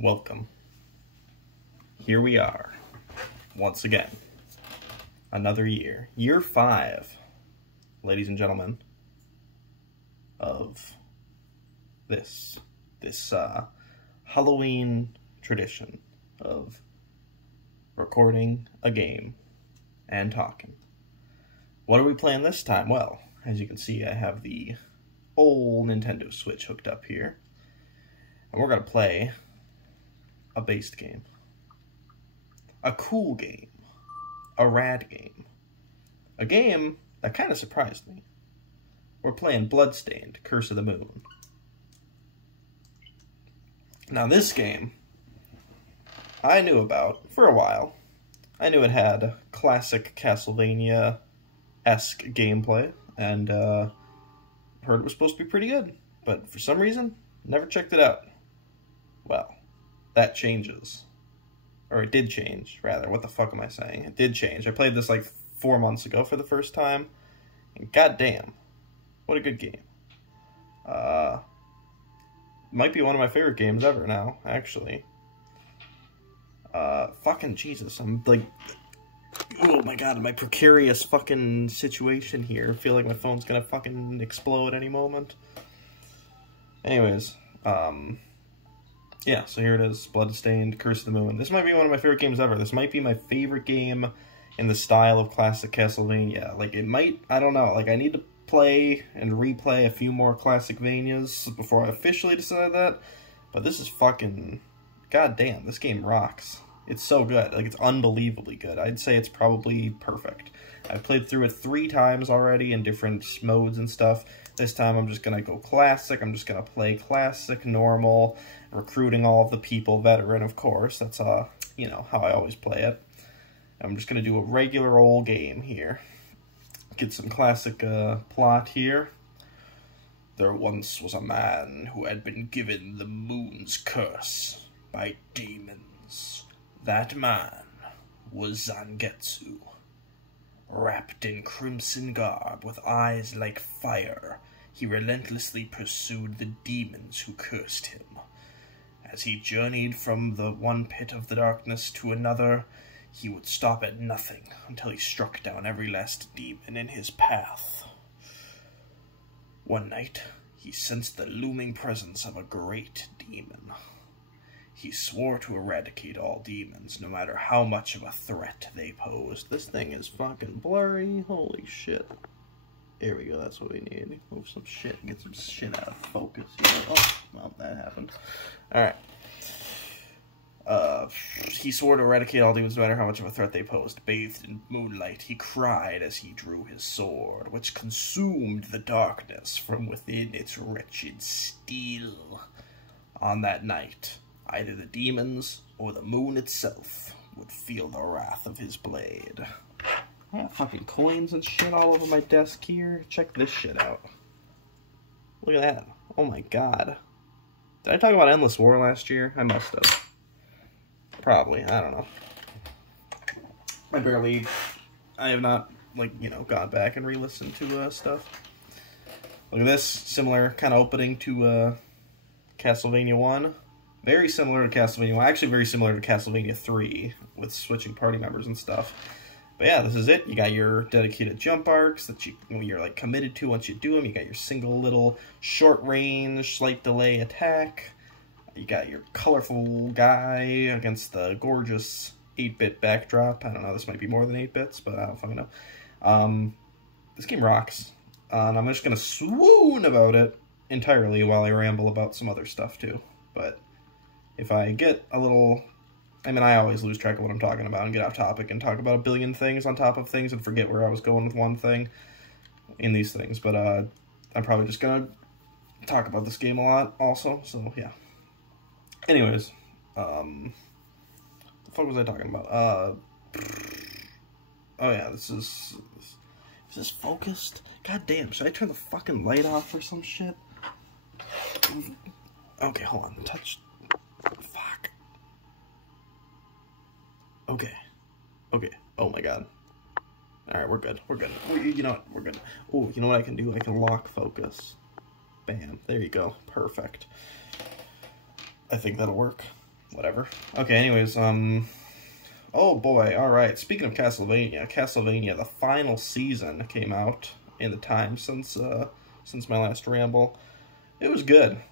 Welcome. Here we are, once again. Another year. Year 5, ladies and gentlemen, of this Halloween tradition of recording a game and talking. What are we playing this time? Well, as you can see, I have the old Nintendo Switch hooked up here. And we're going to play a based game. A cool game. A rad game. A game that kind of surprised me. We're playing Bloodstained, Curse of the Moon. Now this game, I knew about for a while. I knew it had classic Castlevania-esque gameplay, and heard it was supposed to be pretty good. But for some reason, never checked it out. Well, that changes. Or it did change, rather. What the fuck am I saying? It did change. I played this like 4 months ago for the first time, and goddamn, what a good game. Might be one of my favorite games ever now, actually. Fucking Jesus, I'm like, oh my god, my precarious fucking situation here. I feel like my phone's gonna fucking explode any moment. Anyways, yeah, so here it is, Bloodstained, Curse of the Moon. This might be one of my favorite games ever. This might be my favorite game in the style of classic Castlevania. Like, it might, I don't know, like, I need to play and replay a few more classic Vanias before I officially decide that, but this is fucking, goddamn, this game rocks. It's so good, like, it's unbelievably good. I'd say it's probably perfect. I've played through it 3 times already in different modes and stuff. This time I'm just gonna go classic. I'm just gonna play classic, normal, recruiting all of the people, veteran, of course. That's, you know, how I always play it. I'm just gonna do a regular old game here. Get some classic, plot here. There once was a man who had been given the moon's curse by demons. That man was Zangetsu. Wrapped in crimson garb, with eyes like fire, he relentlessly pursued the demons who cursed him. As he journeyed from the one pit of the darkness to another, he would stop at nothing until he struck down every last demon in his path. One night, he sensed the looming presence of a great demon. He swore to eradicate all demons, no matter how much of a threat they posed. This thing is fucking blurry. Holy shit. Here we go, that's what we need. Move some shit, get some shit out of focus here. Oh, well, that happened. Alright. He swore to eradicate all demons, no matter how much of a threat they posed. Bathed in moonlight, he cried as he drew his sword, which consumed the darkness from within its wretched steel. On that night, either the demons or the moon itself would feel the wrath of his blade. I got fucking coins and shit all over my desk here. Check this shit out. Look at that. Oh my god. Did I talk about Endless War last year? I must have. Probably. I don't know. I have not, like, you know, gone back and re-listened to stuff. Look at this. Similar kind of opening to Castlevania 1. Very similar to Castlevania 1. Actually, very similar to Castlevania 3 with switching party members and stuff. But yeah, this is it. You got your dedicated jump arcs that you're like committed to once you do them. You got your single little short range, slight delay attack. You got your colorful guy against the gorgeous 8-bit backdrop. I don't know, this might be more than 8 bits, but I don't fucking know. This game rocks. And I'm just gonna swoon about it entirely while I ramble about some other stuff too. But if I get a little, I mean, I always lose track of what I'm talking about and get off topic and talk about a billion things on top of things and forget where I was going with one thing in these things. But I'm probably just gonna talk about this game a lot also, so yeah. Anyways, what the fuck was I talking about? Oh yeah, is this focused? God damn, should I turn the fucking light off or some shit? Okay, hold on, touch. Fuck. Okay. Oh my god. Alright, we're good. You know what? We're good. Oh, you know what I can do? I can lock focus. Bam. There you go. Perfect. I think that'll work. whatever. Okay, anyways, oh boy, alright, speaking of Castlevania, the final season came out in the time since my last ramble. It was good.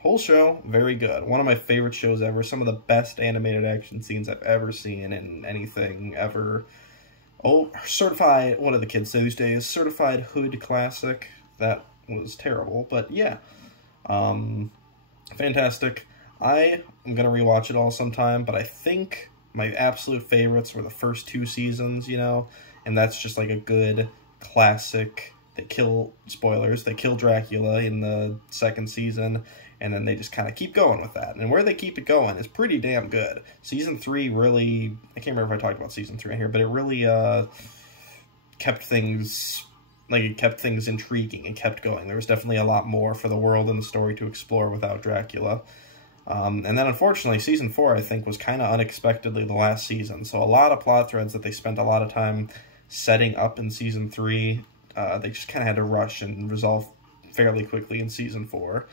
Whole show, very good. One of my favorite shows ever. Some of the best animated action scenes I've ever seen in anything ever. Oh, certified, what do the kids say these days? Certified hood classic. That was terrible, but yeah. Fantastic. I am going to rewatch it all sometime, but I think my absolute favorites were the first 2 seasons, you know? And that's just like a good classic. They kill, spoilers, they kill Dracula in the 2nd season, and then they just kind of keep going with that. And where they keep it going is pretty damn good. Season 3 really, I can't remember if I talked about Season 3 on here, but it really kept things, like it kept things intriguing and kept going. There was definitely a lot more for the world and the story to explore without Dracula. And then unfortunately, Season 4, I think, was kind of unexpectedly the last season. So a lot of plot threads that they spent a lot of time setting up in Season 3, they just kind of had to rush and resolve fairly quickly in Season 4.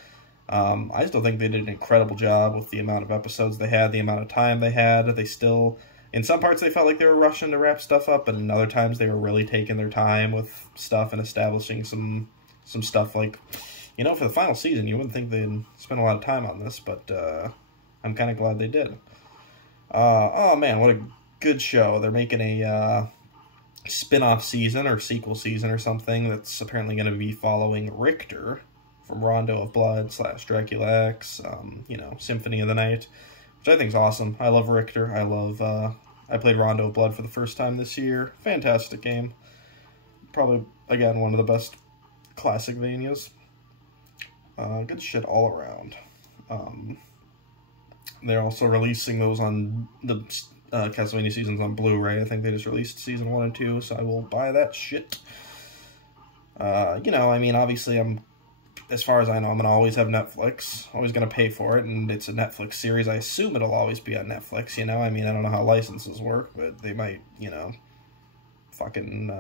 I still think they did an incredible job with the amount of episodes they had, the amount of time they had. They still, in some parts, they felt like they were rushing to wrap stuff up, but in other times they were really taking their time with stuff and establishing some stuff. Like, you know, for the final season, you wouldn't think they'd spend a lot of time on this, but I'm kind of glad they did. Oh man, what a good show. They're making a spin-off season or sequel season or something that's apparently going to be following Richter from Rondo of Blood / Dracula X, you know, Symphony of the Night, which I think is awesome. I love Richter. I played Rondo of Blood for the first time this year. Fantastic game. Probably, again, one of the best classic Vanias. Good shit all around. They're also releasing those on the Castlevania seasons on Blu-ray. I think they just released season 1 and 2, so I will buy that shit. You know, I mean, obviously as far as I know, I'm going to always have Netflix. Always going to pay for it, and it's a Netflix series. I assume it'll always be on Netflix, you know? I mean, I don't know how licenses work, but they might, you know, fucking,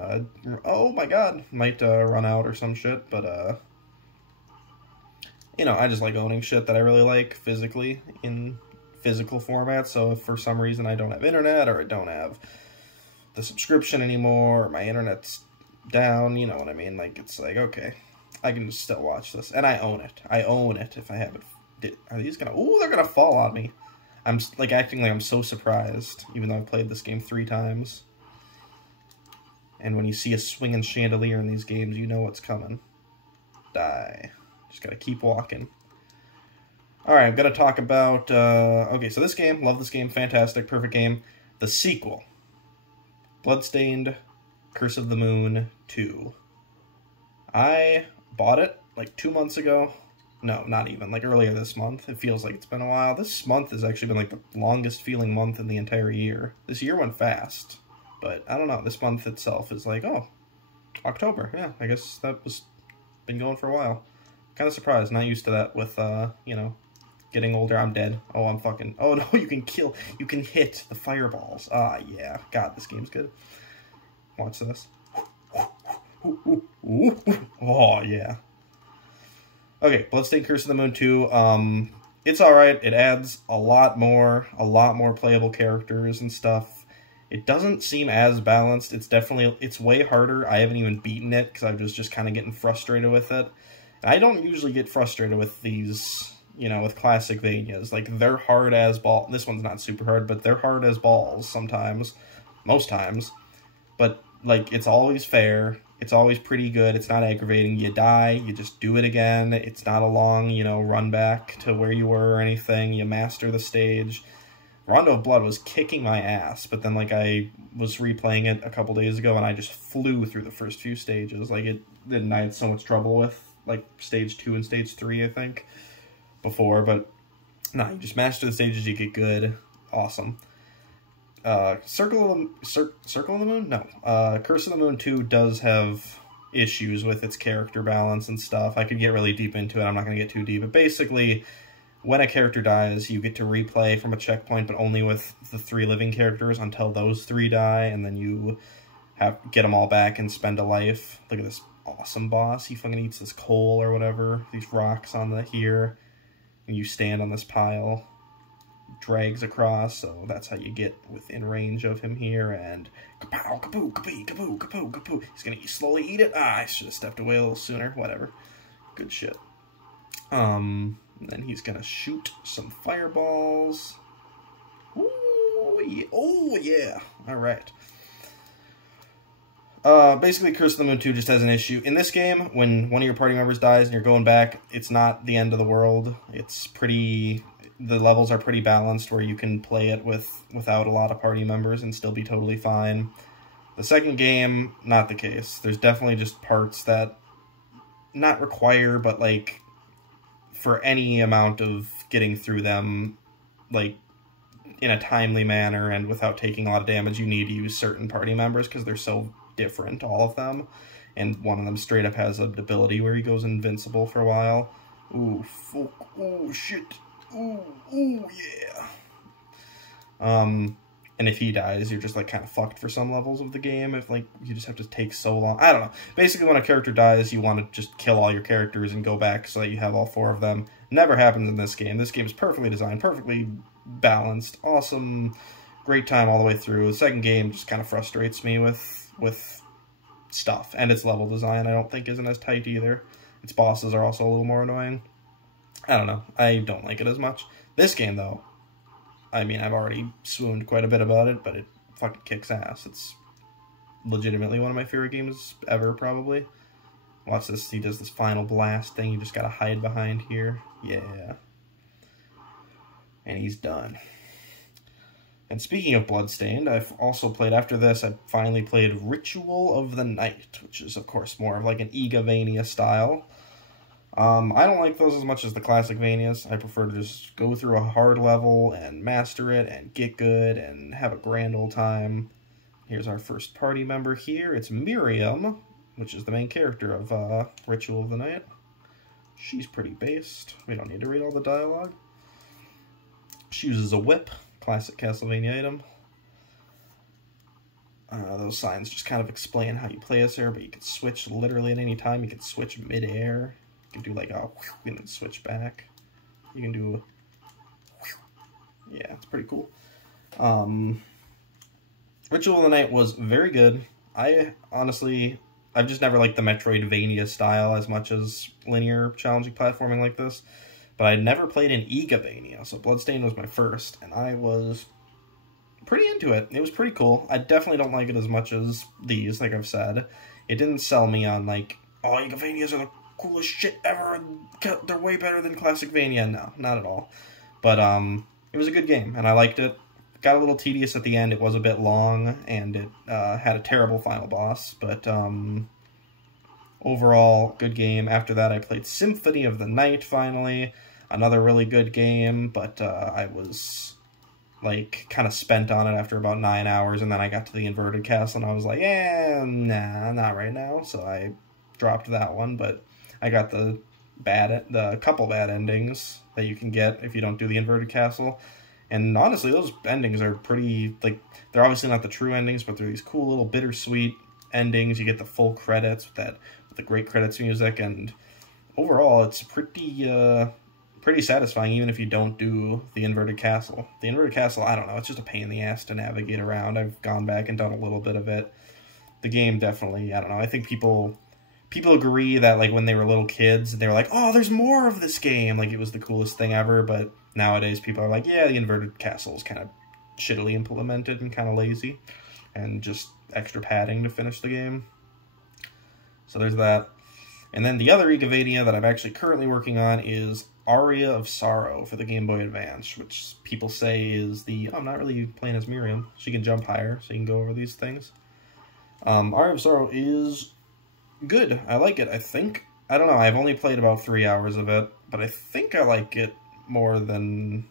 oh my god, might run out or some shit, but, you know, I just like owning shit that I really like physically, in physical format, so if for some reason I don't have internet, or I don't have the subscription anymore, or my internet's down, you know what I mean? Like, it's like, okay, I can still watch this, and I own it. I own it if I have it. Are these gonna... Ooh, they're gonna fall on me. I'm, like, acting like I'm so surprised, even though I've played this game 3 times. And when you see a swinging chandelier in these games, you know what's coming. Die. Just gotta keep walking. Alright, I'm gonna talk about... okay, so this game, love this game, fantastic, perfect game. The sequel. Bloodstained, Curse of the Moon 2. I bought it like 2 months ago. No, not even. Like earlier this month. It feels like it's been a while. This month has actually been like the longest feeling month in the entire year. This year went fast. But I don't know. This month itself is like, oh, October. Yeah, I guess that was been going for a while. Kind of surprised. Not used to that with, you know, getting older. I'm dead. Oh, I'm fucking... Oh, no, you can kill... You can hit the fireballs. Ah, yeah. God, this game's good. Watch this. Oh, yeah. Okay, Bloodstained Curse of the Moon 2. It's alright. It adds a lot more playable characters and stuff. It doesn't seem as balanced. It's way harder. I haven't even beaten it because I was just kind of getting frustrated with it. And I don't usually get frustrated with these, you know, with classic Vanias. Like, they're hard as balls. This one's not super hard, but they're hard as balls sometimes. Most times. But, like, it's always fair. It's always pretty good. It's not aggravating. You die, you just do it again. It's not a long, you know, run back to where you were or anything. You master the stage. Rondo of Blood was kicking my ass, but then, like, I was replaying it a couple days ago, and I just flew through the first few stages. Like, I had so much trouble with, like, stage 2 and stage 3, I think, before, but, no, you just master the stages, you get good. Awesome. Circle of the Moon? No. Curse of the Moon 2 does have issues with its character balance and stuff. I could get really deep into it. I'm not going to get too deep. But basically, when a character dies, you get to replay from a checkpoint, but only with the 3 living characters until those 3 die, and then you get them all back and spend a life. Look at this awesome boss. He fucking eats this coal or whatever, these rocks on here, and you stand on this pile. drags across, so that's how you get within range of him here, and kapow, kapoo, kapee, kapoo, kapoo, kapoo. He's gonna slowly eat it. Ah, I should have stepped away a little sooner. Whatever. Good shit. Then he's gonna shoot some fireballs. Ooh, yeah. Oh, yeah. Alright. Basically, Curse of the Moon 2 just has an issue. In this game, when one of your party members dies and you're going back, it's not the end of the world. It's pretty... The levels are pretty balanced where you can play it without a lot of party members and still be totally fine. The second game, not the case. There's definitely just parts that not require, but like for any amount of getting through them, like in a timely manner and without taking a lot of damage, you need to use certain party members because they're so different, all of them. And one of them straight up has an ability where he goes invincible for a while. Ooh, fuck. Oh, shit. Ooh, ooh, yeah. And if he dies, you're just, like, kind of fucked for some levels of the game. If, like, you just have to take so long. I don't know. Basically, when a character dies, you want to just kill all your characters and go back so that you have all 4 of them. Never happens in this game. This game is perfectly designed, perfectly balanced, awesome, great time all the way through. The second game just kind of frustrates me with stuff. And its level design, I don't think, isn't as tight either. Its bosses are also a little more annoying. I don't know. I don't like it as much. This game, though, I mean, I've already swooned quite a bit about it, but it fucking kicks ass. It's legitimately one of my favorite games ever, probably. Watch this. He does this final blast thing. You just gotta hide behind here. Yeah. And he's done. And speaking of Bloodstained, I've also played, after this, I finally played Ritual of the Night, which is, of course, more of like an Igavania style. I don't like those as much as the classic Vanias. I prefer to just go through a hard level and master it and get good and have a grand old time. Here's our first party member here. It's Miriam, which is the main character of Ritual of the Night. She's pretty based. We don't need to read all the dialogue. She uses a whip, classic Castlevania item. Those signs just kind of explain how you play as her, but you can switch literally at any time. You can switch mid-air. You can do like a and then switch back. You can do yeah, it's pretty cool. Ritual of the Night was very good. I've just never liked the Metroidvania style as much as linear challenging platforming like this. But I'd never played an Igavania, so Bloodstained was my first, and I was pretty into it. It was pretty cool. I definitely don't like it as much as these, like I've said. It didn't sell me on like, oh, Igavanias are the coolest shit ever, and they're way better than classic Vania. No, not at all. But it was a good game, and I liked it. Got a little tedious at the end. It was a bit long, and it had a terrible final boss, but overall, good game. After that, I played Symphony of the Night, finally. Another really good game, but I was, like, kind of spent on it after about 9 hours, and then I got to the Inverted Castle, and I was like, nah, not right now, so I dropped that one, but I got the couple bad endings that you can get if you don't do the Inverted Castle. And honestly, those endings are pretty, like, they're obviously not the true endings, but they're these cool little bittersweet endings. You get the full credits with the great credits music, and overall, it's pretty satisfying, even if you don't do the Inverted Castle. The Inverted Castle, I don't know, it's just a pain in the ass to navigate around. I've gone back and done a little bit of it. The game definitely, I don't know, I think people agree that, like, when they were little kids, they were like, oh, there's more of this game, like, it was the coolest thing ever, but nowadays people are like, yeah, the Inverted Castle is kind of shittily implemented and kind of lazy, and just extra padding to finish the game. So there's that. And then the other Igavania that I'm actually currently working on is Aria of Sorrow for the Game Boy Advance, which people say is I'm not really playing as Miriam. She can jump higher, so you can go over these things. Aria of Sorrow is good. I like it, I think. I don't know, I've only played about 3 hours of it, but I think I like it more than...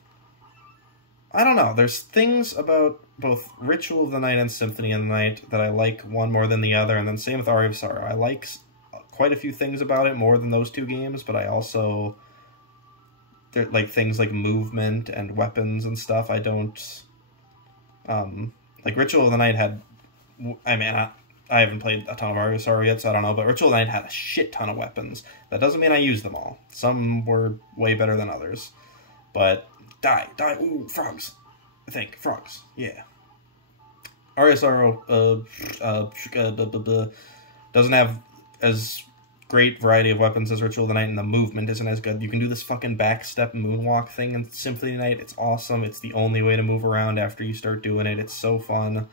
I don't know, there's things about both Ritual of the Night and Symphony of the Night that I like one more than the other, and then same with Aria of Sorrow. I like quite a few things about it more than those two games, but I also... like things like movement and weapons and stuff, I don't... like Ritual of the Night had... I mean, I haven't played a ton of Aria of Sorrow yet, so I don't know, but Ritual of the Night had a shit ton of weapons. That doesn't mean I used them all. Some were way better than others. But Die. Ooh, frogs. I think. Frogs. Yeah. RSRO doesn't have as great variety of weapons as Ritual of the Night, and the movement isn't as good. You can do this fucking backstep moonwalk thing in Symphony of the Night. It's awesome. It's the only way to move around after you start doing it. It's so fun.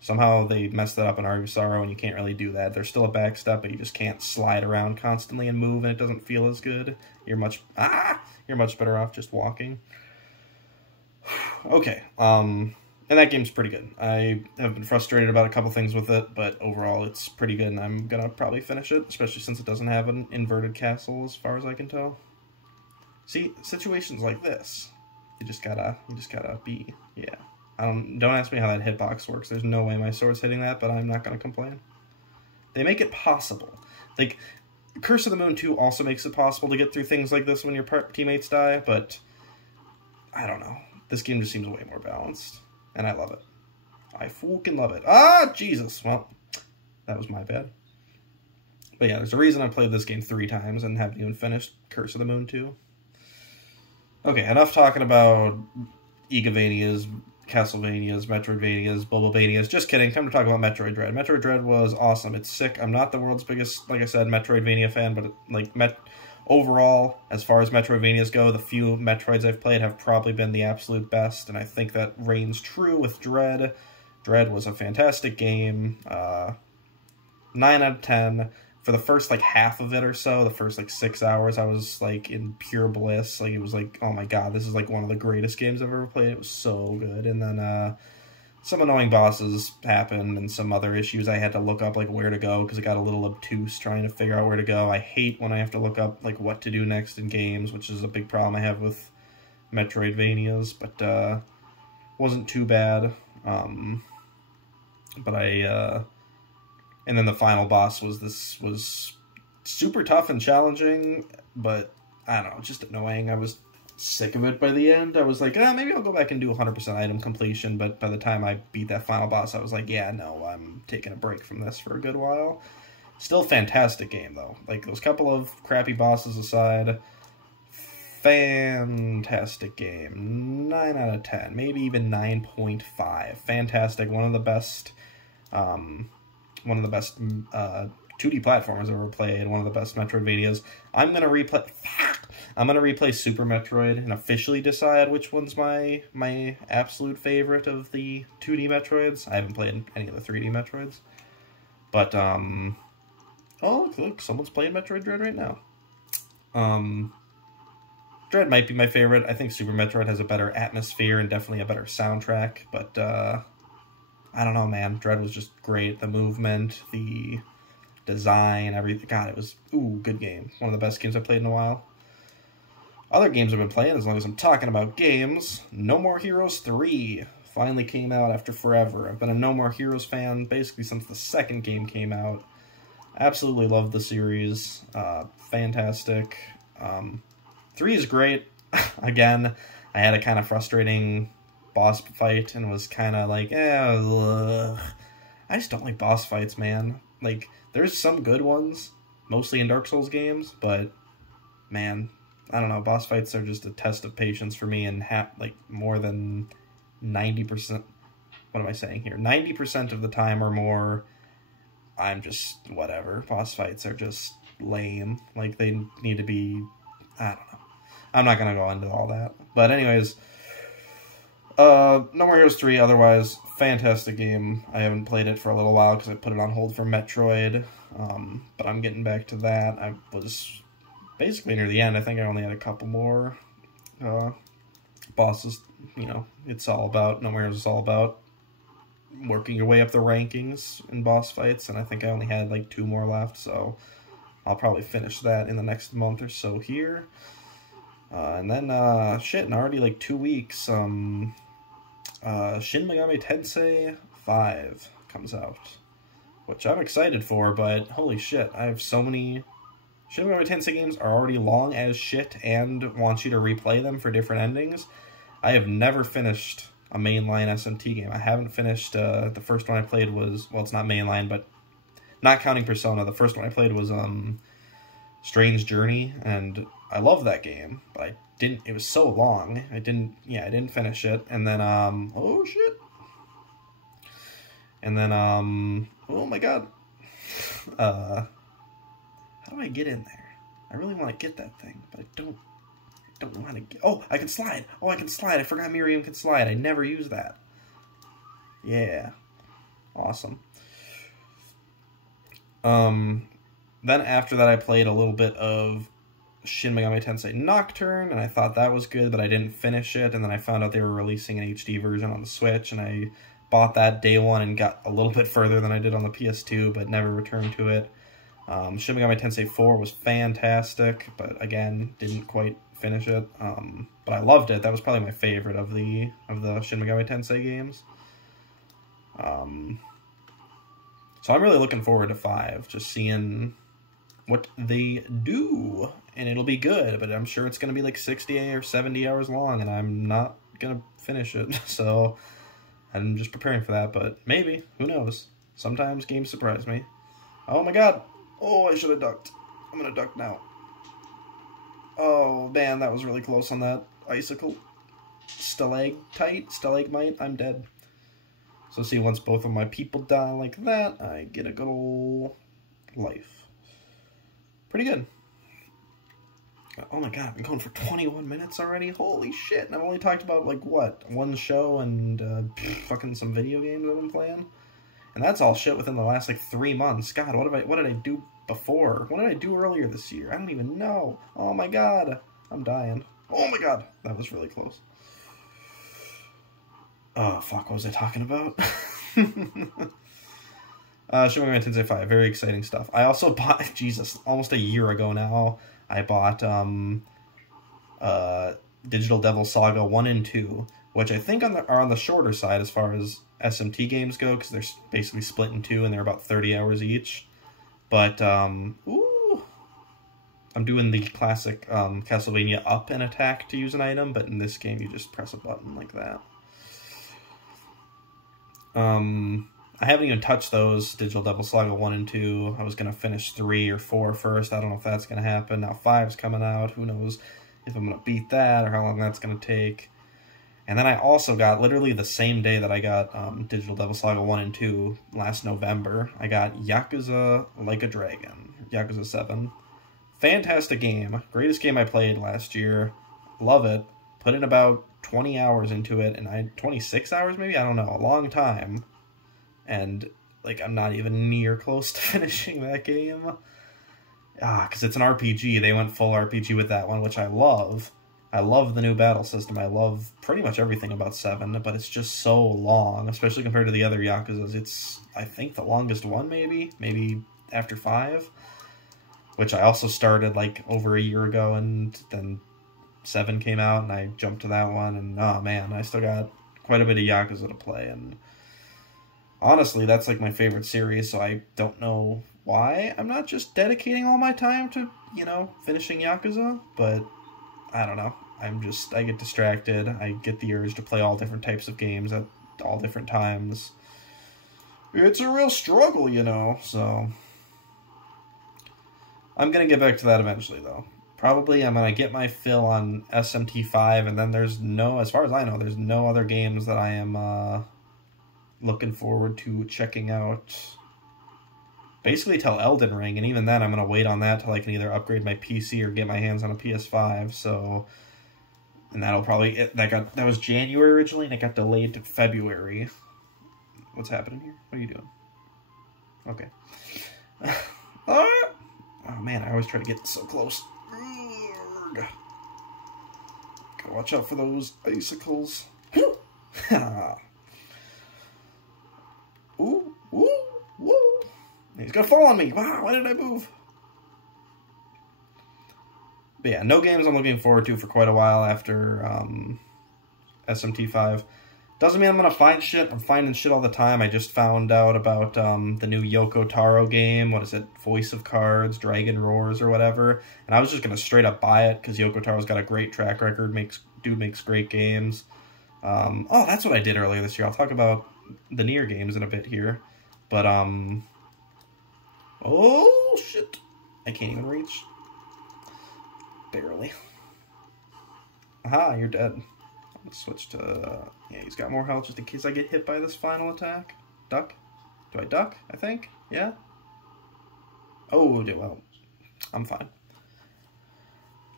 Somehow they messed that up in RSRO, and you can't really do that. There's still a backstep, but you just can't slide around constantly and move, and it doesn't feel as good. You're much better off just walking. Okay, and that game's pretty good. I have been frustrated about a couple things with it, but overall it's pretty good, and I'm gonna probably finish it, especially since it doesn't have an inverted castle as far as I can tell. See, situations like this, you just gotta be, yeah. Don't ask me how that hitbox works. There's no way my sword's hitting that, but I'm not gonna complain. They make it possible. Like, Curse of the Moon 2 also makes it possible to get through things like this when your teammates die, but I don't know. This game just seems way more balanced. And I love it. I fucking love it. Ah, Jesus. Well, that was my bad. But yeah, there's a reason I played this game 3 times and haven't even finished Curse of the Moon 2. Okay, enough talking about Igavanias, Castlevanias, Metroidvanias, Bulbavanias. Just kidding. Time to talk about Metroid Dread. Metroid Dread was awesome. It's sick. I'm not the world's biggest, like I said, Metroidvania fan, but overall, as far as Metroidvanias go, the few Metroids I've played have probably been the absolute best, and I think that reigns true with Dread. Dread was a fantastic game. 9 out of 10. For the first, half of it or so, the first, 6 hours, I was, in pure bliss. It was oh my god, this is, one of the greatest games I've ever played. It was so good. And then, some annoying bosses happened and some other issues. I had to look up, where to go because it got a little obtuse trying to figure out where to go. I hate when I have to look up, what to do next in games, which is a big problem I have with Metroidvanias, but, wasn't too bad. But and then the final boss was super tough and challenging, but, I don't know, just annoying. I was sick of it by the end. I was like, maybe I'll go back and do 100% item completion, but by the time I beat that final boss, I was like, yeah, no, I'm taking a break from this for a good while. Still fantastic game, though. Those couple of crappy bosses aside, fantastic game. 9 out of 10, maybe even 9.5. Fantastic. One of the best 2D platformers I've ever played, one of the best Metroidvanias. I'm gonna replay Super Metroid and officially decide which one's my absolute favorite of the 2D Metroids. I haven't played any of the 3D Metroids. But, oh, look, someone's playing Metroid Dread right now. Dread might be my favorite. I think Super Metroid has a better atmosphere and definitely a better soundtrack, but, I don't know, man. Dread was just great. The movement, the design, everything. God, it was, good game. One of the best games I've played in a while. Other games I've been playing, as long as I'm talking about games, No More Heroes 3 finally came out after forever. I've been a No More Heroes fan basically since the second game came out. Absolutely love the series. Fantastic. 3 is great. Again, I had a kind of frustrating boss fight and was kind of ugh. I just don't like boss fights, man. There's some good ones, mostly in Dark Souls games, but, man, I don't know, boss fights are just a test of patience for me, and more than 90%, what am I saying here? 90% of the time or more, I'm just, whatever. Boss fights are just lame. They need to be, I don't know. I'm not going to go into all that. But anyways, No More Heroes 3, otherwise, fantastic game. I haven't played it for a little while because I put it on hold for Metroid, but I'm getting back to that. I was basically near the end. I think I only had a couple more bosses. It's all about, No More Heroes is all about working your way up the rankings in boss fights, and I think I only had 2 more left, so I'll probably finish that in the next month or so here. And then, in already 2 weeks, Shin Megami Tensei 5 comes out, which I'm excited for, but holy shit, I have so many... Shin Megami Tensei games are already long as shit and want you to replay them for different endings. I have never finished a mainline SMT game. I haven't finished, the first one I played was, well, it's not mainline, but not counting Persona, the first one I played was, Strange Journey, and I love that game, but I didn't, it was so long. I didn't finish it. And then, oh shit. And then, oh my god. How do I get in there? I really want to get that thing, but I don't know how to get... Oh, I can slide! Oh, I can slide! I forgot Miriam can slide. I never use that. Yeah. Awesome. Then after that I played a little bit of Shin Megami Tensei Nocturne, and I thought that was good, but I didn't finish it, and then I found out they were releasing an HD version on the Switch, and I bought that day one and got a little bit further than I did on the PS2, but never returned to it. Shin Megami Tensei 4 was fantastic, but again, didn't quite finish it. But I loved it. That was probably my favorite of the Shin Megami Tensei games. So I'm really looking forward to 5, just seeing what they do, and it'll be good, but I'm sure it's going to be like 60 or 70 hours long, and I'm not going to finish it, so I'm just preparing for that, but maybe, who knows? Sometimes games surprise me. Oh my god! Oh, I should have ducked. I'm going to duck now. Oh, man, that was really close on that icicle. Stalagmite, I'm dead. So see, once both of my people die like that, I get a good old life. Pretty good. Oh my god, I've been going for 21 minutes already? Holy shit, and I've only talked about, like, what? One show and fucking some video games I've been playing? And that's all shit within the last, like, 3 months. God, what did I do before? What did I do earlier this year? I don't even know. Oh my god, I'm dying. Oh my god, that was really close. Oh, fuck, what was I talking about? Shin Megami Tensei 5, very exciting stuff. I also bought, Jesus, almost a year ago now, I bought Digital Devil Saga 1 and 2, which I think are on the shorter side as far as SMT games go, because they're basically split in two and they're about 30 hours each. But, ooh, I'm doing the classic Castlevania up and attack to use an item, but in this game you just press a button like that. I haven't even touched those, Digital Devil Saga 1 and 2. I was going to finish 3 or 4 first. I don't know if that's going to happen. Now 5's coming out. Who knows if I'm going to beat that or how long that's going to take. And then I also got, literally the same day that I got Digital Devil Saga 1 and 2 last November, I got Yakuza Like a Dragon. Yakuza 7. Fantastic game. Greatest game I played last year. Love it. Put in about 20 hours into it, and 26 hours maybe? I don't know. A long time. And, like, I'm not even near close to finishing that game. Because it's an RPG. They went full RPG with that one, which I love. I love the new battle system. I love pretty much everything about 7, but it's just so long, especially compared to the other Yakuzas. It's, I think, the longest one, maybe? Maybe after 5? Which I also started, like, over a year ago, and then 7 came out, and I jumped to that one, and, oh, man, I still got quite a bit of Yakuza to play, and honestly, that's, like, my favorite series, so I don't know why I'm not just dedicating all my time to, you know, finishing Yakuza, but I don't know. I get distracted. I get the urge to play all different types of games at all different times. It's a real struggle, you know, so I'm going to get back to that eventually, though. Probably I'm going to get my fill on SMT5, and then there's no, as far as I know, there's no other games that I am looking forward to checking out. Basically till Elden Ring, and even then I'm going to wait on that till I can either upgrade my PC or get my hands on a PS5, so, and that'll probably, that was January originally, and it got delayed to February. What's happening here? What are you doing? Okay. Oh man, I always try to get so close. Gotta watch out for those icicles. Ooh, ooh, woo. He's gonna fall on me. Wow, why did I move? But yeah, no games I'm looking forward to for quite a while after SMT5. Doesn't mean I'm gonna find shit. I'm finding shit all the time. I just found out about the new Yoko Taro game. What is it? Voice of Cards, Dragon Roars, or whatever. And I was just gonna straight up buy it because Yoko Taro's got a great track record. Dude makes great games. Oh, that's what I did earlier this year. I'll talk about the Nier games in a bit here. But oh shit! I can't even reach. Barely. Aha, you're dead. Let's switch to... yeah, he's got more health just in case I get hit by this final attack. Duck? Do I duck, I think? Yeah? Oh, well, I'm fine.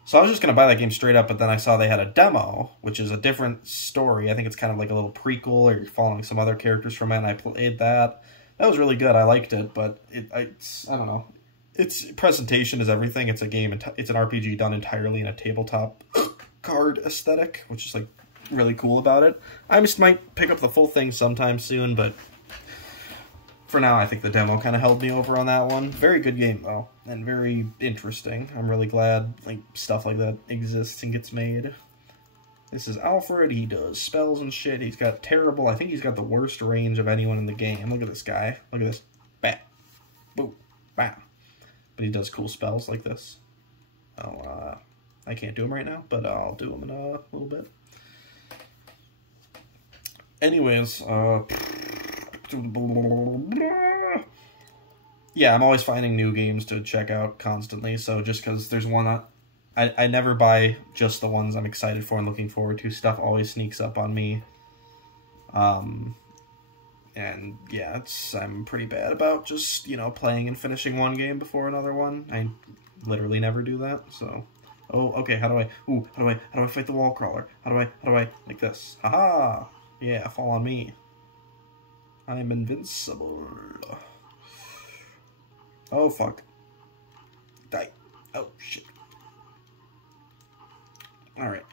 So I was just going to buy that game straight up, but then I saw they had a demo, which is a different story. I think it's kind of like a little prequel, or you're following some other characters from it, and I played that. That was really good. I liked it, but I don't know. Its presentation is everything. It's a game, it's an RPG done entirely in a tabletop card aesthetic, which is, like, really cool about it. I just might pick up the full thing sometime soon, but for now, I think the demo kind of held me over on that one. Very good game, though, and very interesting. I'm really glad like stuff like that exists and gets made. This is Alfred. He does spells and shit. He's got terrible... I think he's got the worst range of anyone in the game. Look at this guy. Look at this. Bam. Boom. Bam. But he does cool spells like this. I can't do them right now, but I'll do them in a little bit. Anyways, yeah, I'm always finding new games to check out constantly, so just because there's one... I never buy just the ones I'm excited for and looking forward to. Stuff always sneaks up on me. And yeah, I'm pretty bad about just, you know, playing and finishing one game before another one. I literally never do that, so... oh, okay, how do I fight the wall crawler? How do I, like this? Haha! Yeah, fall on me. I'm invincible. Oh, fuck. Die. Oh, shit. Alright,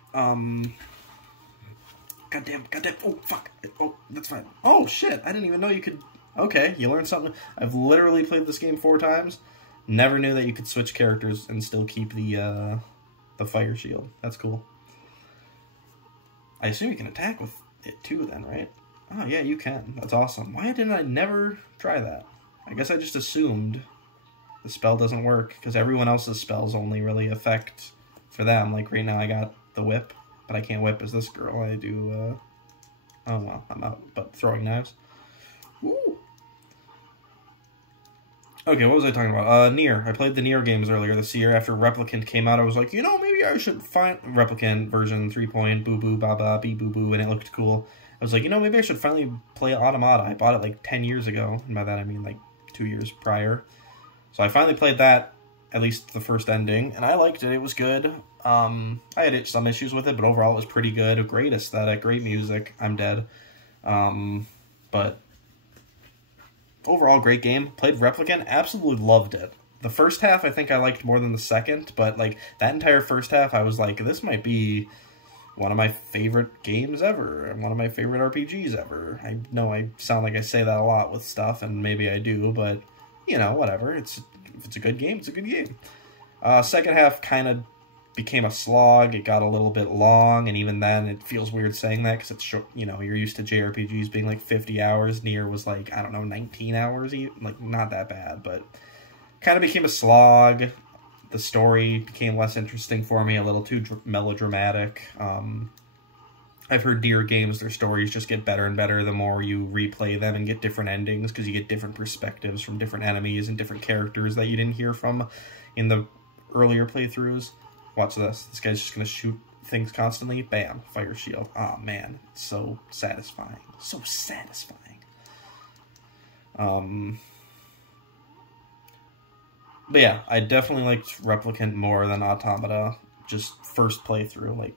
Goddamn. Oh, fuck. Oh, that's fine. Oh, shit. I didn't even know you could... okay, you learned something. I've literally played this game 4 times. Never knew that you could switch characters and still keep the fire shield. That's cool. I assume you can attack with it too then, right? Oh, yeah, you can. That's awesome. Why didn't I never try that? I guess I just assumed the spell doesn't work, because everyone else's spells only really affect for them. Like, right now I got the whip, but I can't whip as this girl. I do, oh, well, I'm out, but throwing knives. Woo! Okay, what was I talking about? Nier. I played the Nier games earlier this year. After Replicant came out, I was like, you know, maybe I should find... Replicant version 3. Boo boo ba ba bee boo boo, and it looked cool. I was like, you know, maybe I should finally play Automata. I bought it like 10 years ago, and by that I mean like 2 years prior. So I finally played that, at least the first ending, and I liked it. It was good. I had some issues with it, but overall it was pretty good. A great aesthetic, great music. I'm dead. But overall, great game. Played Replicant, absolutely loved it. The first half I think I liked more than the second, but like that entire first half I was like, this might be one of my favorite games ever, and one of my favorite RPGs ever. I know I sound like I say that a lot with stuff, and maybe I do, but, you know, whatever. If it's a good game, it's a good game. Second half kind of became a slog. It got a little bit long, and even then, it feels weird saying that, because it's short, you know, you're used to JRPGs being like 50 hours. Nier was like, I don't know, 19 hours, like, not that bad, but kind of became a slog. The story became less interesting for me, a little too melodramatic. I've heard Nier games, their stories just get better and better the more you replay them and get different endings, because you get different perspectives from different enemies and different characters that you didn't hear from in the earlier playthroughs. Watch this. This guy's just going to shoot things constantly. Bam. Fire shield. Oh, man. It's so satisfying. So satisfying. But yeah, I definitely liked Replicant more than Automata. Just first playthrough. Like,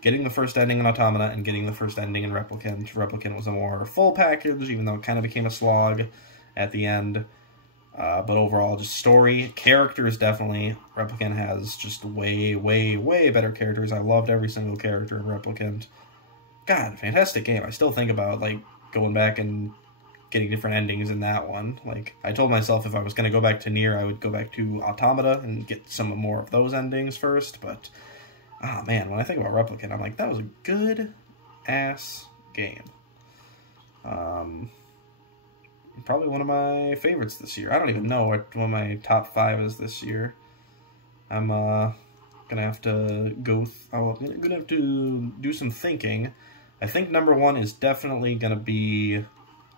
getting the first ending in Automata and getting the first ending in Replicant. Replicant was a more full package, even though it kind of became a slog at the end. But overall, just story, characters, definitely. Replicant has just way, way, way better characters. I loved every single character in Replicant. God, fantastic game. I still think about, like, going back and getting different endings in that one. Like, I told myself if I was going to go back to Nier, I would go back to Automata and get some more of those endings first, but, ah, man, when I think about Replicant, I'm like, that was a good-ass game. Probably one of my favorites this year. I don't even know what one of my top 5 is this year. I'm gonna have to I'm gonna have to do some thinking. I think number 1 is definitely gonna be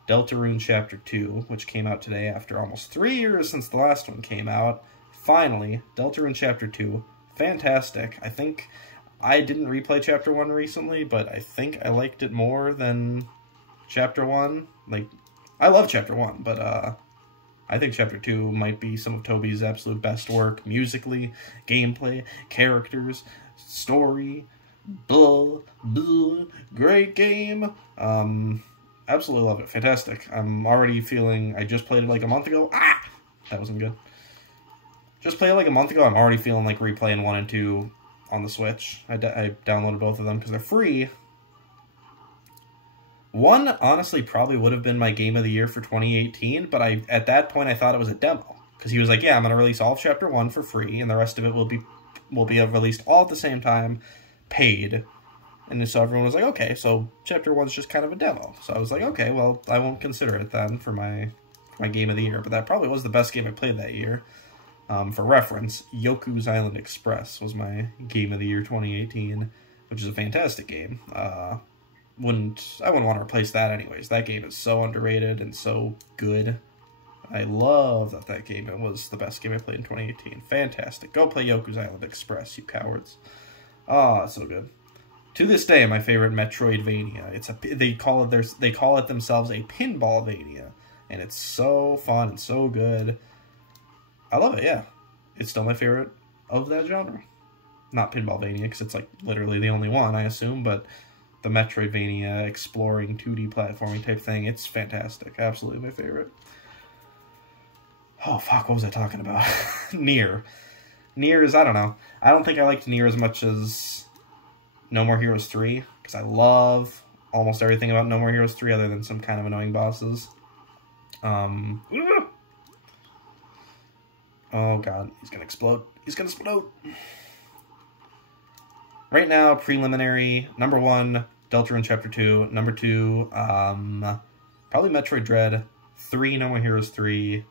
Deltarune Chapter 2, which came out today after almost 3 years since the last one came out. Finally, Deltarune Chapter 2, fantastic. I think I didn't replay Chapter 1 recently, but I think I liked it more than Chapter 1. Like, I love Chapter 1, but I think Chapter 2 might be some of Toby's absolute best work, musically, gameplay, characters, story, great game. Absolutely love it. Fantastic. I'm already feeling, I just played it like a month ago. That wasn't good. Just played it like a month ago. I'm already feeling like replaying 1 and 2 on the Switch. I downloaded both of them because they're free. 1, honestly, probably would have been my game of the year for 2018, but at that point I thought it was a demo. Because he was like, yeah, I'm going to release all of Chapter 1 for free, and the rest of it will be released all at the same time, paid. And so everyone was like, okay, so Chapter 1's just kind of a demo. So I was like, okay, well, I won't consider it then for my game of the year. But that probably was the best game I played that year. For reference, Yoku's Island Express was my game of the year 2018, which is a fantastic game. I wouldn't want to replace that anyways. That game is so underrated and so good. I love that game. It was the best game I played in 2018. Fantastic. Go play Yoku's Island Express, you cowards. It's so good. To this day, my favorite Metroidvania. They call it themselves a Pinballvania, and it's so fun and so good. I love it. Yeah, it's still my favorite of that genre. Not Pinballvania because it's like literally the only one, I assume, but the Metroidvania exploring 2D platforming type thing. It's fantastic. Absolutely my favorite. Oh fuck, what was I talking about? Nier. Nier is, I don't know. I don't think I liked Nier as much as No More Heroes 3, because I love almost everything about No More Heroes 3 other than some kind of annoying bosses. Oh god, he's gonna explode. He's gonna explode! Right now, preliminary, number 1, Deltarune Chapter 2, number 2, probably Metroid Dread, 3, No More Heroes 3.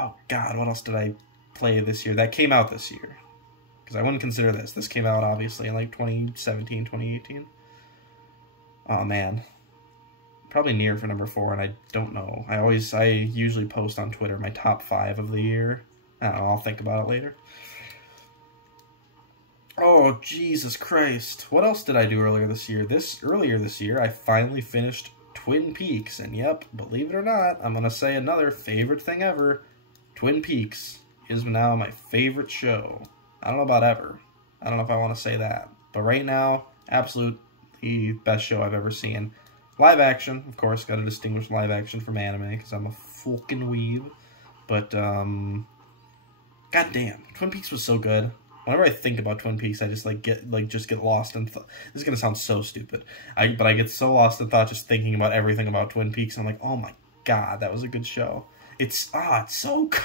Oh god, what else did I play this year? That came out this year. Because I wouldn't consider this. This came out, obviously, in, like, 2017, 2018. Oh, man. Probably Nier for number 4, and I don't know. I usually post on Twitter my top 5 of the year. I don't know, I'll think about it later. Oh, Jesus Christ. What else did I do earlier this year? Earlier this year, I finally finished Twin Peaks. And yep, believe it or not, I'm going to say another favorite thing ever. Twin Peaks is now my favorite show. I don't know about ever. I don't know if I want to say that. But right now, absolutely best show I've ever seen. Live action, of course. Got to distinguish live action from anime because I'm a fucking weeb. But, goddamn. Twin Peaks was so good. Whenever I think about Twin Peaks, I just get lost in thought. This is gonna sound so stupid. But I get so lost in thought just thinking about everything about Twin Peaks. I'm like, oh my god, that was a good show. It's so good.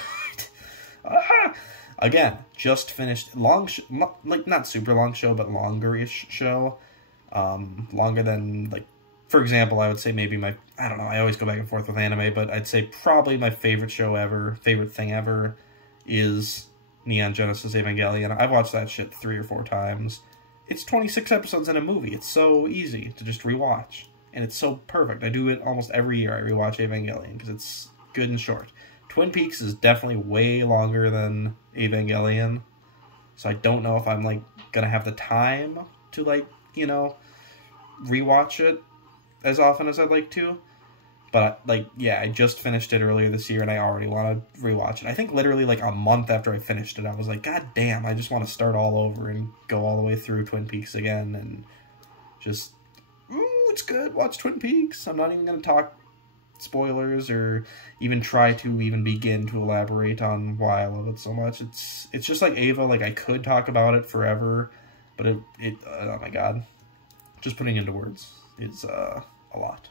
Again, just finished like not super long show, but longer-ish show. Longer than, like, for example, I would say maybe I don't know. I always go back and forth with anime, but I'd say probably my favorite show ever, favorite thing ever, is Neon Genesis Evangelion. I've watched that shit 3 or 4 times. It's 26 episodes in a movie. It's so easy to just rewatch. And it's so perfect. I do it almost every year. I rewatch Evangelion because it's good and short. Twin Peaks is definitely way longer than Evangelion. So I don't know if I'm, like, gonna have the time to, like, you know, rewatch it as often as I'd like to. But, like, yeah, I just finished it earlier this year, and I already want to rewatch it. I think literally, like, a month after I finished it, I was like, god damn, I just want to start all over and go all the way through Twin Peaks again, and just, ooh, it's good, watch Twin Peaks. I'm not even going to talk spoilers or even try to even begin to elaborate on why I love it so much. It's just like Ava, like, I could talk about it forever, but it oh my god. Just putting into words is, a lot.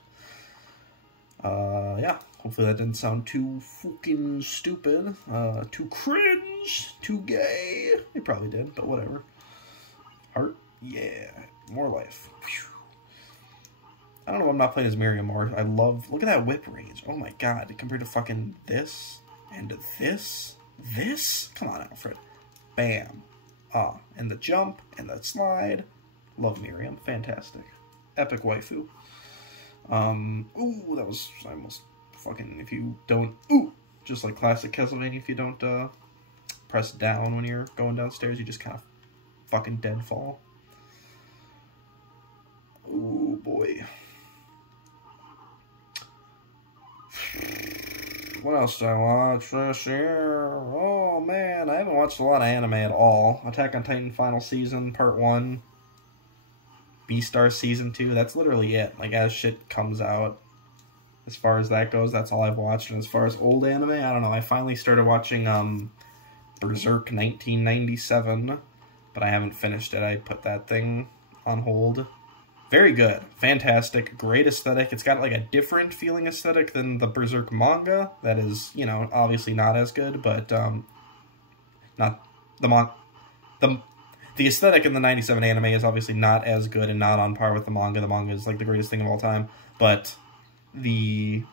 Yeah, hopefully that didn't sound too fucking stupid, too cringe, too gay. It probably did, but whatever. Heart? Yeah, more life. Whew. I don't know if I'm not playing as Miriam more. I love, look at that whip range. Oh my god, compared to fucking this, and this, come on, Alfred. Bam. And the jump, and the slide. Love Miriam, fantastic. Epic waifu. Ooh, that was almost fucking, if you don't, just like classic Castlevania, if you don't, press down when you're going downstairs, you just kind of fucking Deadfall. Oh, boy. What else did I watch this year? Oh, man, I haven't watched a lot of anime at all. Attack on Titan Final Season, Part 1. Beastar Season 2, that's literally it. Like, as shit comes out, as far as that goes, that's all I've watched. And as far as old anime, I don't know. I finally started watching Berserk 1997, but I haven't finished it. I put that thing on hold. Very good. Fantastic. Great aesthetic. It's got like a different feeling aesthetic than the Berserk manga. That is, you know, obviously not as good, but not the aesthetic in the 97 anime is obviously not as good and not on par with the manga. The manga is like the greatest thing of all time, but the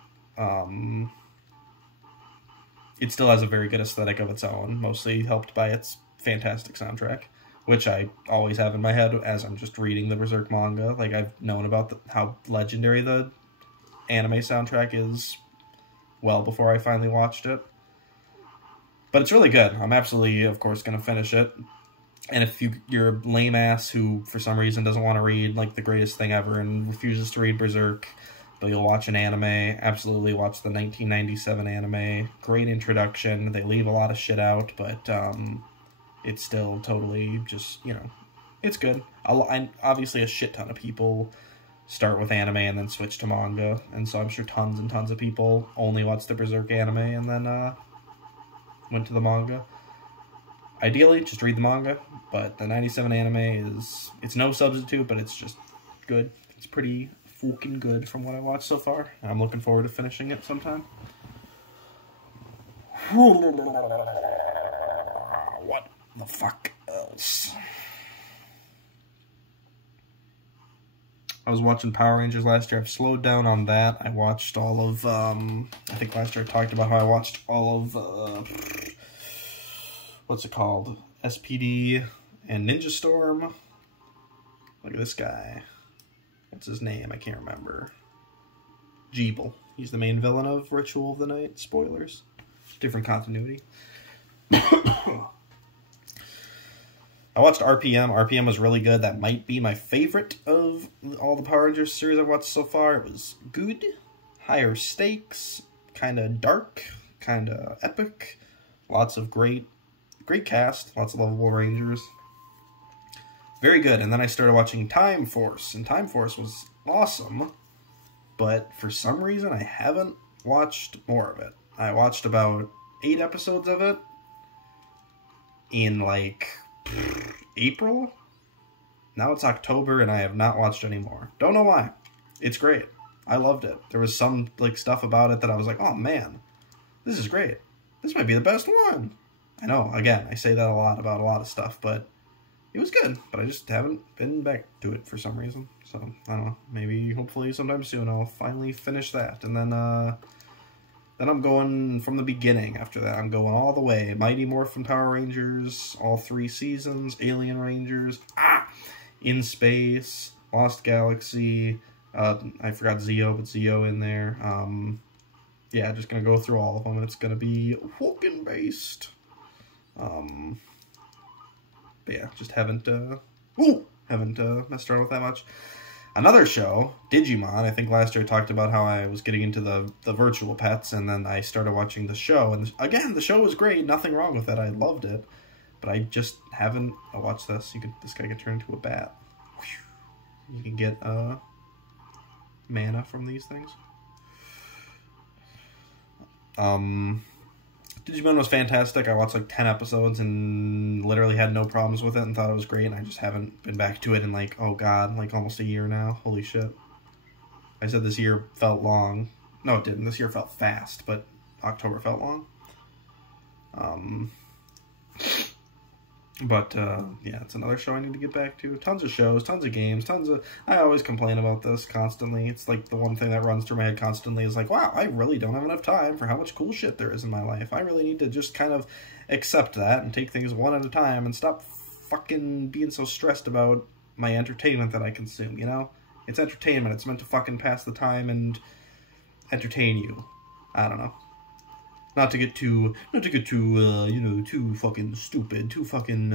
it still has a very good aesthetic of its own, mostly helped by its fantastic soundtrack, which I always have in my head as I'm just reading the Berserk manga. Like, I've known about how legendary the anime soundtrack is well before I finally watched it. But it's really good. I'm absolutely, of course, going to finish it. And if you're a lame ass who, for some reason, doesn't want to read, like, the greatest thing ever and refuses to read Berserk, but you'll watch an anime, absolutely watch the 1997 anime. Great introduction. They leave a lot of shit out, but it's still totally just, you know, it's good. Obviously, a shit ton of people start with anime and then switch to manga, and so I'm sure tons and tons of people only watch the Berserk anime and then went to the manga. Ideally, just read the manga, but the 97 anime it's no substitute, but it's just good. It's pretty fucking good from what I watched so far. I'm looking forward to finishing it sometime. What the fuck else? I was watching Power Rangers last year. I've slowed down on that. I watched all of, I think last year I talked about how I watched all of, what's it called? SPD and Ninja Storm. Look at this guy. What's his name? I can't remember. Jeeble. He's the main villain of Ritual of the Night. Spoilers. Different continuity. I watched RPM. RPM was really good. That might be my favorite of all the Power Rangers series I've watched so far. It was good. Higher stakes. Kind of dark. Kind of epic. Lots of great cast. Lots of lovable Rangers. Very good. And then I started watching Time Force. And Time Force was awesome. But for some reason, I haven't watched more of it. I watched about 8 episodes of it in, like, April. Now it's October, and I have not watched any more. Don't know why. It's great. I loved it. There was some, like, stuff about it that I was like, oh, man, this is great. This might be the best one. I know, again, I say that a lot about a lot of stuff, but it was good. But I just haven't been back to it for some reason. So, I don't know. Maybe, hopefully, sometime soon I'll finally finish that. And then I'm going from the beginning after that. I'm going all the way. Mighty Morphin Power Rangers, all 3 seasons. Alien Rangers, In Space, Lost Galaxy. I forgot Zeo, but Zeo in there. Yeah, just going to go through all of them. And it's going to be Hulkin based. But yeah, just haven't messed around with that much. Another show, Digimon. I think last year I talked about how I was getting into the virtual pets, and then I started watching the show. And again, the show was great. Nothing wrong with it. I loved it. But I just haven't... Oh, watch this. This guy can turn into a bat. You can get mana from these things. Digimon was fantastic. I watched like 10 episodes and literally had no problems with it and thought it was great, and I just haven't been back to it in like, oh god, like almost a year now. Holy shit. I said this year felt long. No, it didn't. This year felt fast, but October felt long. Yeah, it's another show I need to get back to. Tons of shows, tons of games, I always complain about this constantly. It's like the one thing that runs through my head constantly is like, wow, I really don't have enough time for how much cool shit there is in my life. I really need to just kind of accept that and take things one at a time and stop fucking being so stressed about my entertainment that I consume, you know? It's entertainment. It's meant to fucking pass the time and entertain you. I don't know. not to get too, you know, too fucking stupid, too fucking,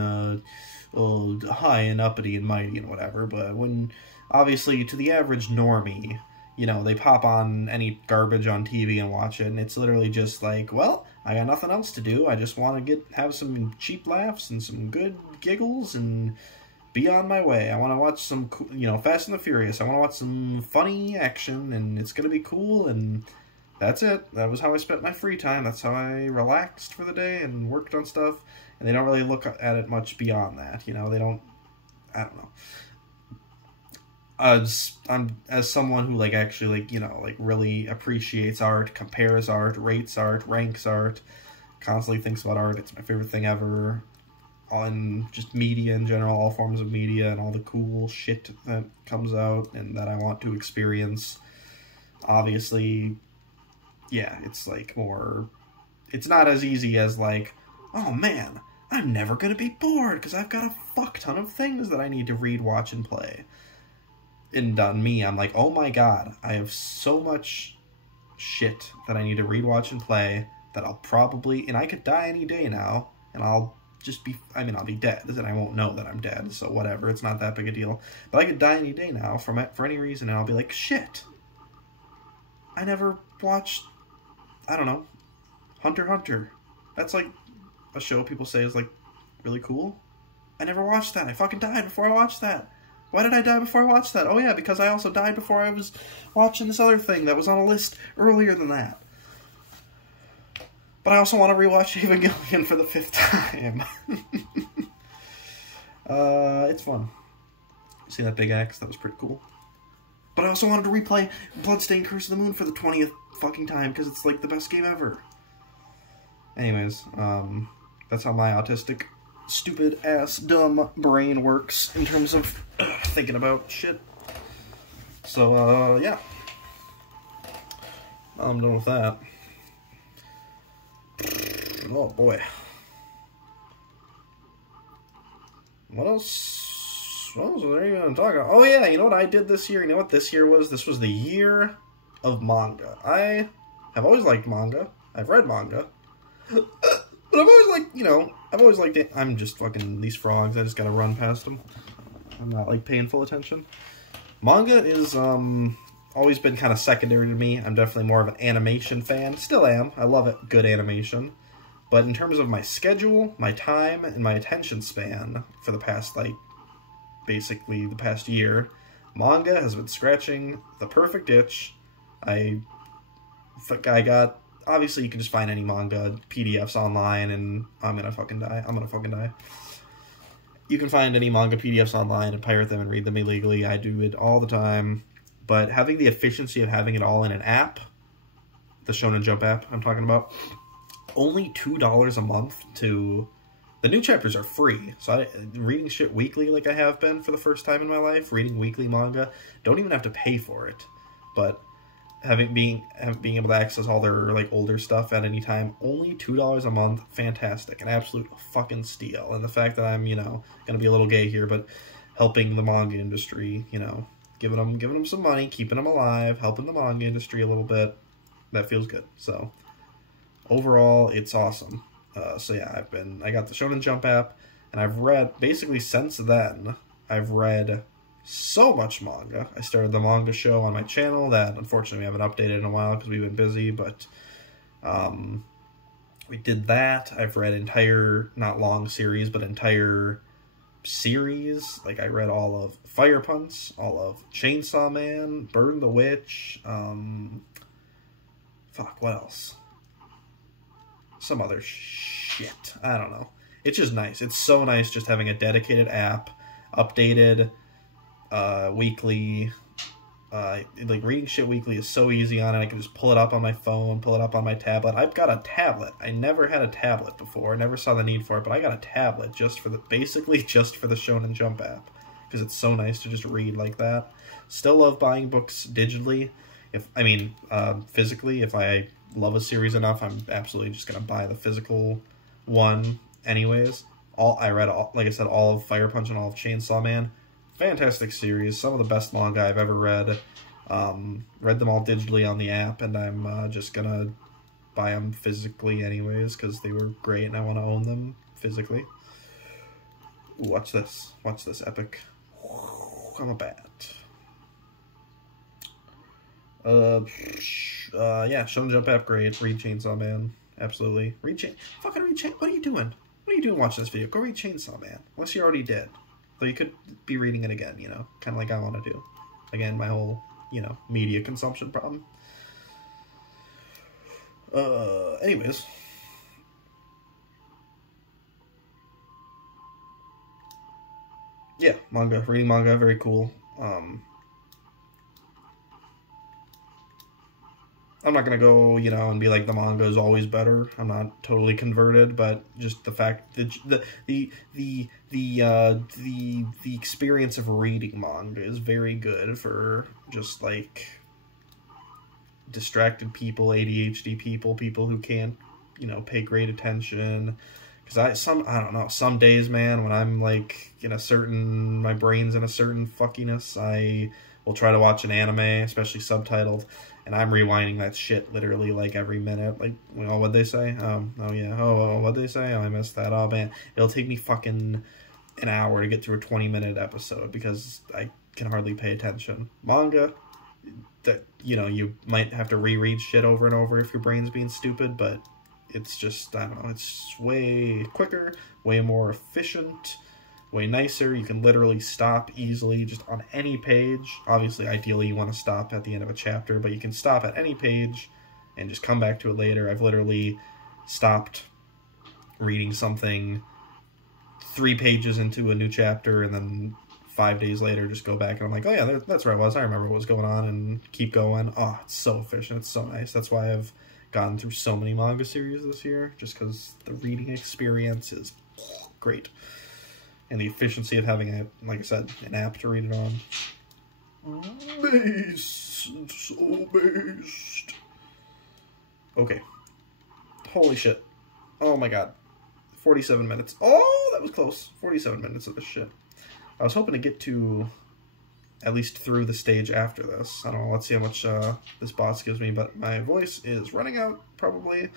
high and uppity and mighty and whatever, but when, obviously, to the average normie, you know, they pop on any garbage on TV and watch it, and it's literally just like, well, I got nothing else to do, I just want to have some cheap laughs and some good giggles and be on my way. I want to watch some, you know, Fast and the Furious. I want to watch some funny action, and it's going to be cool, and that's it. That was how I spent my free time. That's how I relaxed for the day and worked on stuff, and they don't really look at it much beyond that, you know, they don't, I don't know. As someone who, like, actually, like, you know, like, really appreciates art, compares art, rates art, ranks art, constantly thinks about art, it's my favorite thing ever, on just media in general, all forms of media, and all the cool shit that comes out, and that I want to experience. Obviously, yeah, it's, like, more, it's not as easy as, like, oh man, I'm never gonna be bored, because I've got a fuck ton of things that I need to read, watch, and play. And on me, I'm like, oh my god, I have so much shit that I need to read, watch, and play that I'll probably, and I could die any day now, and I'll just be, I mean, I'll be dead, and I won't know that I'm dead, so whatever, it's not that big a deal. But I could die any day now for any reason, and I'll be like, shit, I never watched, I don't know, Hunter x Hunter. That's like a show people say is like really cool. I never watched that. I fucking died before I watched that. Why did I die before I watched that? Oh yeah, because I also died before I was watching this other thing that was on a list earlier than that. But I also want to rewatch Evangelion for the 5th time. It's fun. See that big axe? That was pretty cool. But I also wanted to replay Bloodstained Curse of the Moon for the 20th fucking time, because it's like the best game ever. Anyways, that's how my autistic, stupid ass, dumb brain works in terms of thinking about shit. So, yeah. I'm done with that. Oh boy. What else? What else was there even to talk about? Oh yeah, you know what I did this year? You know what this year was? This was the year of manga. I have always liked manga. I've read manga. But I've always liked, you know, I've always liked it. I'm just fucking these frogs. I just gotta run past them. I'm not, like, paying full attention. Manga is, always been kind of secondary to me. I'm definitely more of an animation fan. Still am. I love it. Good animation. But in terms of my schedule, my time, and my attention span for the past, like, basically the past year, manga has been scratching the perfect itch. I got, obviously you can just find any manga PDFs online, and I'm gonna fucking die. I'm gonna fucking die. You can find any manga PDFs online and pirate them and read them illegally. I do it all the time. But having the efficiency of having it all in an app, the Shonen Jump app I'm talking about, only $2 a month to... The new chapters are free, so reading shit weekly like I have been for the first time in my life, reading weekly manga, don't even have to pay for it. But being able to access all their like older stuff at any time, only $2 a month, fantastic, an absolute fucking steal. And the fact that I'm, you know, gonna be a little gay here, but helping the manga industry, you know, giving them some money, keeping them alive, helping the manga industry a little bit, that feels good. So overall, it's awesome. So yeah, I got the Shonen Jump app, and I've read, basically since then, I've read so much manga. I started the manga show on my channel that unfortunately we haven't updated in a while because we've been busy, but we did that. I've read entire, not long series, but entire series. Like, I read all of Fire Punch, all of Chainsaw Man, Burn the Witch, fuck, what else? Some other shit. I don't know. It's just nice. It's so nice just having a dedicated app, updated weekly. Like, reading shit weekly is so easy on it. I can just pull it up on my phone, pull it up on my tablet. I've got a tablet. I never had a tablet before. I never saw the need for it, but I got a tablet basically just for the Shonen Jump app, because it's so nice to just read like that. Still love buying books digitally. Physically, if I love a series enough, I'm absolutely just gonna buy the physical one anyways. I read, like I said, all of Fire Punch and all of Chainsaw Man. Fantastic series, some of the best manga I've ever read. Read them all digitally on the app, and I'm just gonna buy them physically anyways, because they were great and I want to own them physically. Ooh, watch this. Watch this epic. I'm a bat. Yeah, Shonen Jump app, great. Read Chainsaw Man. Absolutely. Fucking read Chainsaw. What are you doing? What are you doing watching this video? Go read Chainsaw Man. Unless you already did. Though you could be reading it again, you know? Kind of like I want to do. Again, my whole, you know, media consumption problem. Anyways. Yeah, manga. Reading manga, very cool. I'm not gonna go, you know, and be like the manga is always better. I'm not totally converted, but just the fact that the experience of reading manga is very good for just like distracted people, ADHD people, people who can't, you know, pay great attention. Because I don't know, some days, man, when I'm like in a certain, my brain's in a certain fuckiness, I will try to watch an anime, especially subtitled, and I'm rewinding that shit literally like every minute. Like, oh, what'd they say? Oh yeah. Oh, what'd they say? Oh, I missed that. Oh, man. It'll take me fucking an hour to get through a 20-minute episode because I can hardly pay attention. Manga, that, you know, you might have to reread shit over and over if your brain's being stupid, but it's just, I don't know, it's way quicker, way more efficient, way nicer. You can literally stop easily just on any page. Obviously, ideally, you want to stop at the end of a chapter, but you can stop at any page and just come back to it later. I've literally stopped reading something 3 pages into a new chapter and then 5 days later just go back and I'm like, oh yeah, that's where I was. I remember what was going on, and keep going. Oh, it's so efficient. It's so nice. That's why I've gotten through so many manga series this year, just because the reading experience is great. And the efficiency of having, like I said, an app to read it on. Based. So based. Okay. Holy shit. Oh my god. 47 minutes. Oh, that was close. 47 minutes of this shit. I was hoping to get to at least through the stage after this. I don't know. Let's see how much this boss gives me, but my voice is running out, probably,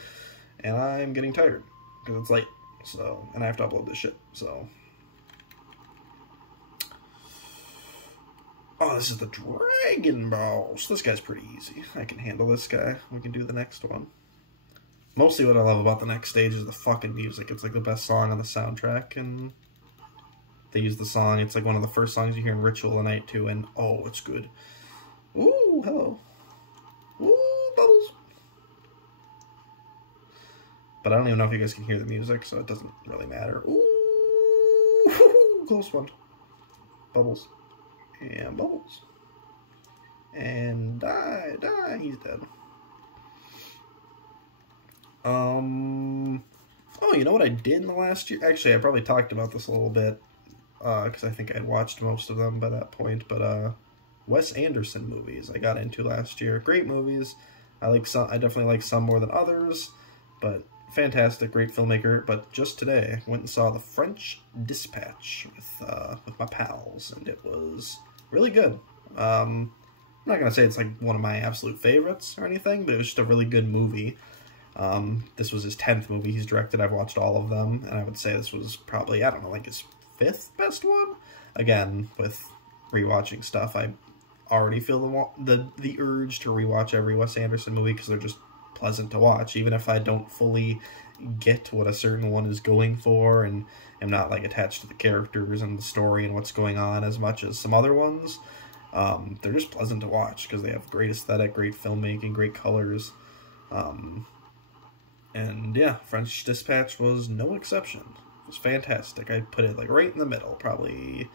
and I'm getting tired because it's late. So, and I have to upload this shit, so. Oh, this is the Dragon Balls. This guy's pretty easy. I can handle this guy. We can do the next one. Mostly what I love about the next stage is the fucking music. It's like the best song on the soundtrack, and they use the song. It's like one of the first songs you hear in Ritual of the Night too, and oh, it's good. Ooh, hello. Ooh, bubbles. But I don't even know if you guys can hear the music, so it doesn't really matter. Ooh, close one. Bubbles. And bubbles. And die, he's dead. Oh, you know what I did in the last year? Actually, I probably talked about this a little bit, because I think I had watched most of them by that point, but, Wes Anderson movies I got into last year. Great movies. I definitely like some more than others, but fantastic, great filmmaker. But just today, I went and saw The French Dispatch with my pals, and it was really good. I'm not gonna say it's like one of my absolute favorites or anything, but it was just a really good movie. This was his 10th movie he's directed. I've watched all of them, and I would say this was probably, I don't know, like his 5th best one? Again, with rewatching stuff, I already feel the urge to rewatch every Wes Anderson movie because they're just pleasant to watch, even if I don't fully get what a certain one is going for and am not like attached to the characters and the story and what's going on as much as some other ones. They're just pleasant to watch because they have great aesthetic, great filmmaking, great colors. And yeah, French Dispatch was no exception. It was fantastic. I'd put it like right in the middle, probably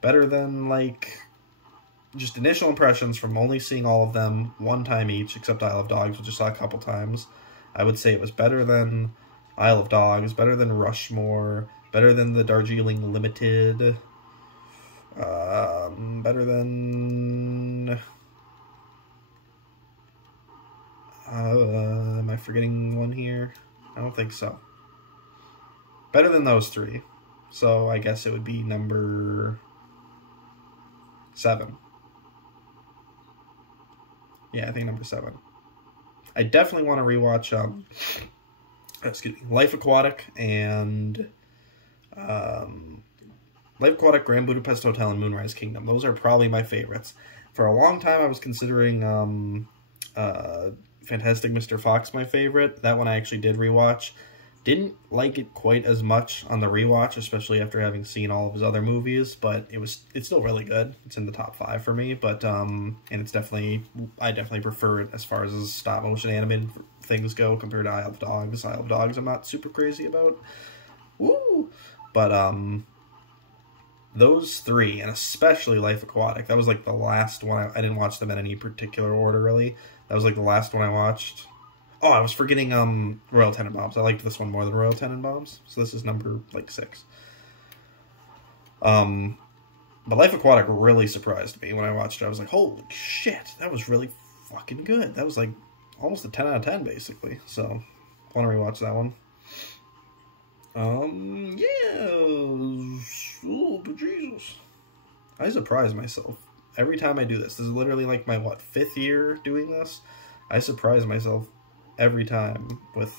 better than like just initial impressions from only seeing all of them one time each, except Isle of Dogs, which I saw a couple times. I would say it was better than Isle of Dogs, better than Rushmore, better than the Darjeeling Limited, better than... am I forgetting one here? I don't think so. Better than those 3. So I guess it would be number 7. Yeah, I think number 7. I definitely want to rewatch, excuse me, Life Aquatic and, Life Aquatic, Grand Budapest Hotel, and Moonrise Kingdom. Those are probably my favorites. For a long time, I was considering, Fantastic Mr. Fox my favorite. That one I actually did rewatch. Didn't like it quite as much on the rewatch, especially after having seen all of his other movies, but it's still really good. It's in the top 5 for me, but and it's definitely, I definitely prefer it as far as his stop motion animated things go compared to Isle of Dogs. Isle of Dogs I'm not super crazy about. Woo! But those 3, and especially Life Aquatic, that was like the last one. I didn't watch them in any particular order really. That was like the last one I watched. Oh, I was forgetting Royal Tenenbaums. I liked this one more than Royal Tenenbaums. So this is number, like, 6. But Life Aquatic really surprised me when I watched it. I was like, holy shit, that was really fucking good. That was, like, almost a 10 out of 10, basically. So, I want to rewatch that one. Yeah. Oh, but Jesus. I surprise myself. Every time I do this. This is literally, like, my, 5th year doing this? I surprise myself every time with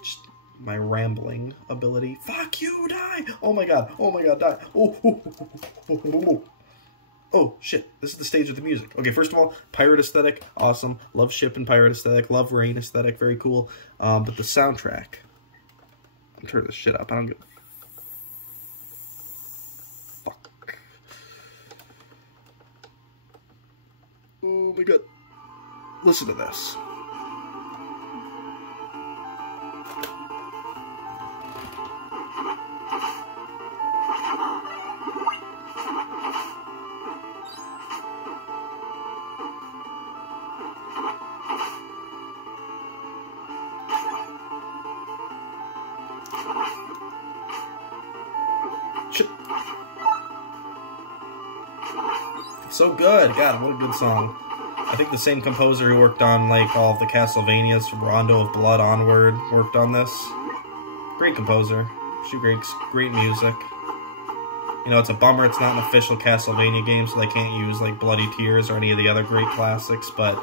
just my rambling ability. Fuck you, die! Oh my god, die. Oh, shit, this is the stage of the music. Okay, first of all, pirate aesthetic, awesome. Love ship and pirate aesthetic, love rain aesthetic, very cool. But the soundtrack, I'm turning this shit up, I don't give a fuck. Oh my god. Listen to this. Shit. So good. God, what a good song. I think the same composer who worked on, like, all of the Castlevanias from Rondo of Blood onward worked on this. Great composer. She makes great music. You know, it's a bummer it's not an official Castlevania game, so they can't use, like, Bloody Tears or any of the other great classics, but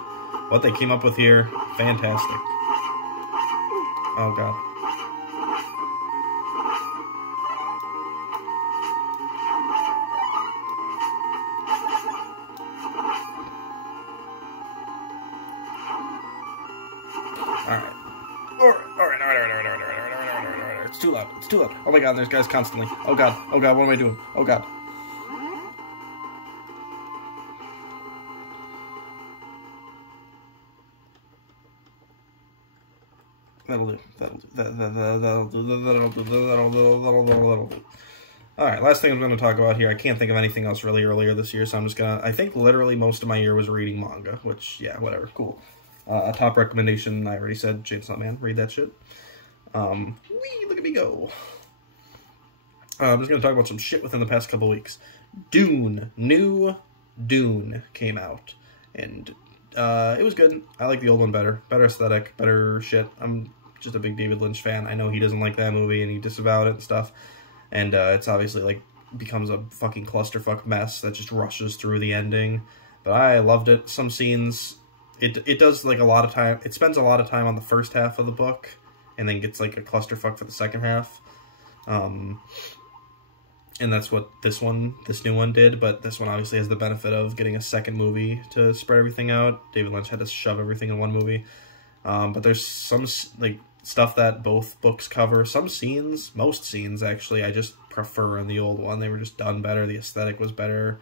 what they came up with here, fantastic. Oh, God. Alright. It's too loud. It's too loud. Oh my god, there's guys constantly. Oh god, what am I doing? Oh god. That'll do. That'll do. Alright, last thing I'm going to talk about here. I can't think of anything else really earlier this year, so I'm just going to... I think literally most of my year was reading manga, which, yeah, whatever. Cool. A top recommendation, I already said, Chainsaw Man. Read that shit. Whee, look at me go. I'm just going to talk about some shit within the past couple weeks. Dune. New Dune came out. And it was good. I like the old one better. Better aesthetic, better shit. I'm just a big David Lynch fan. I know he doesn't like that movie and he disavowed it and stuff. And it's obviously, like, becomes a fucking clusterfuck mess that just rushes through the ending. But I loved it. Some scenes... It does, like, a lot of time... It spends a lot of time on the first half of the book, and then gets, like, a clusterfuck for the second half. And that's what this new one did, but this one obviously has the benefit of getting a second movie to spread everything out. David Lynch had to shove everything in one movie. But there's some, like, stuff that both books cover. Some scenes, most scenes, actually, I just prefer in the old one. They were just done better. The aesthetic was better.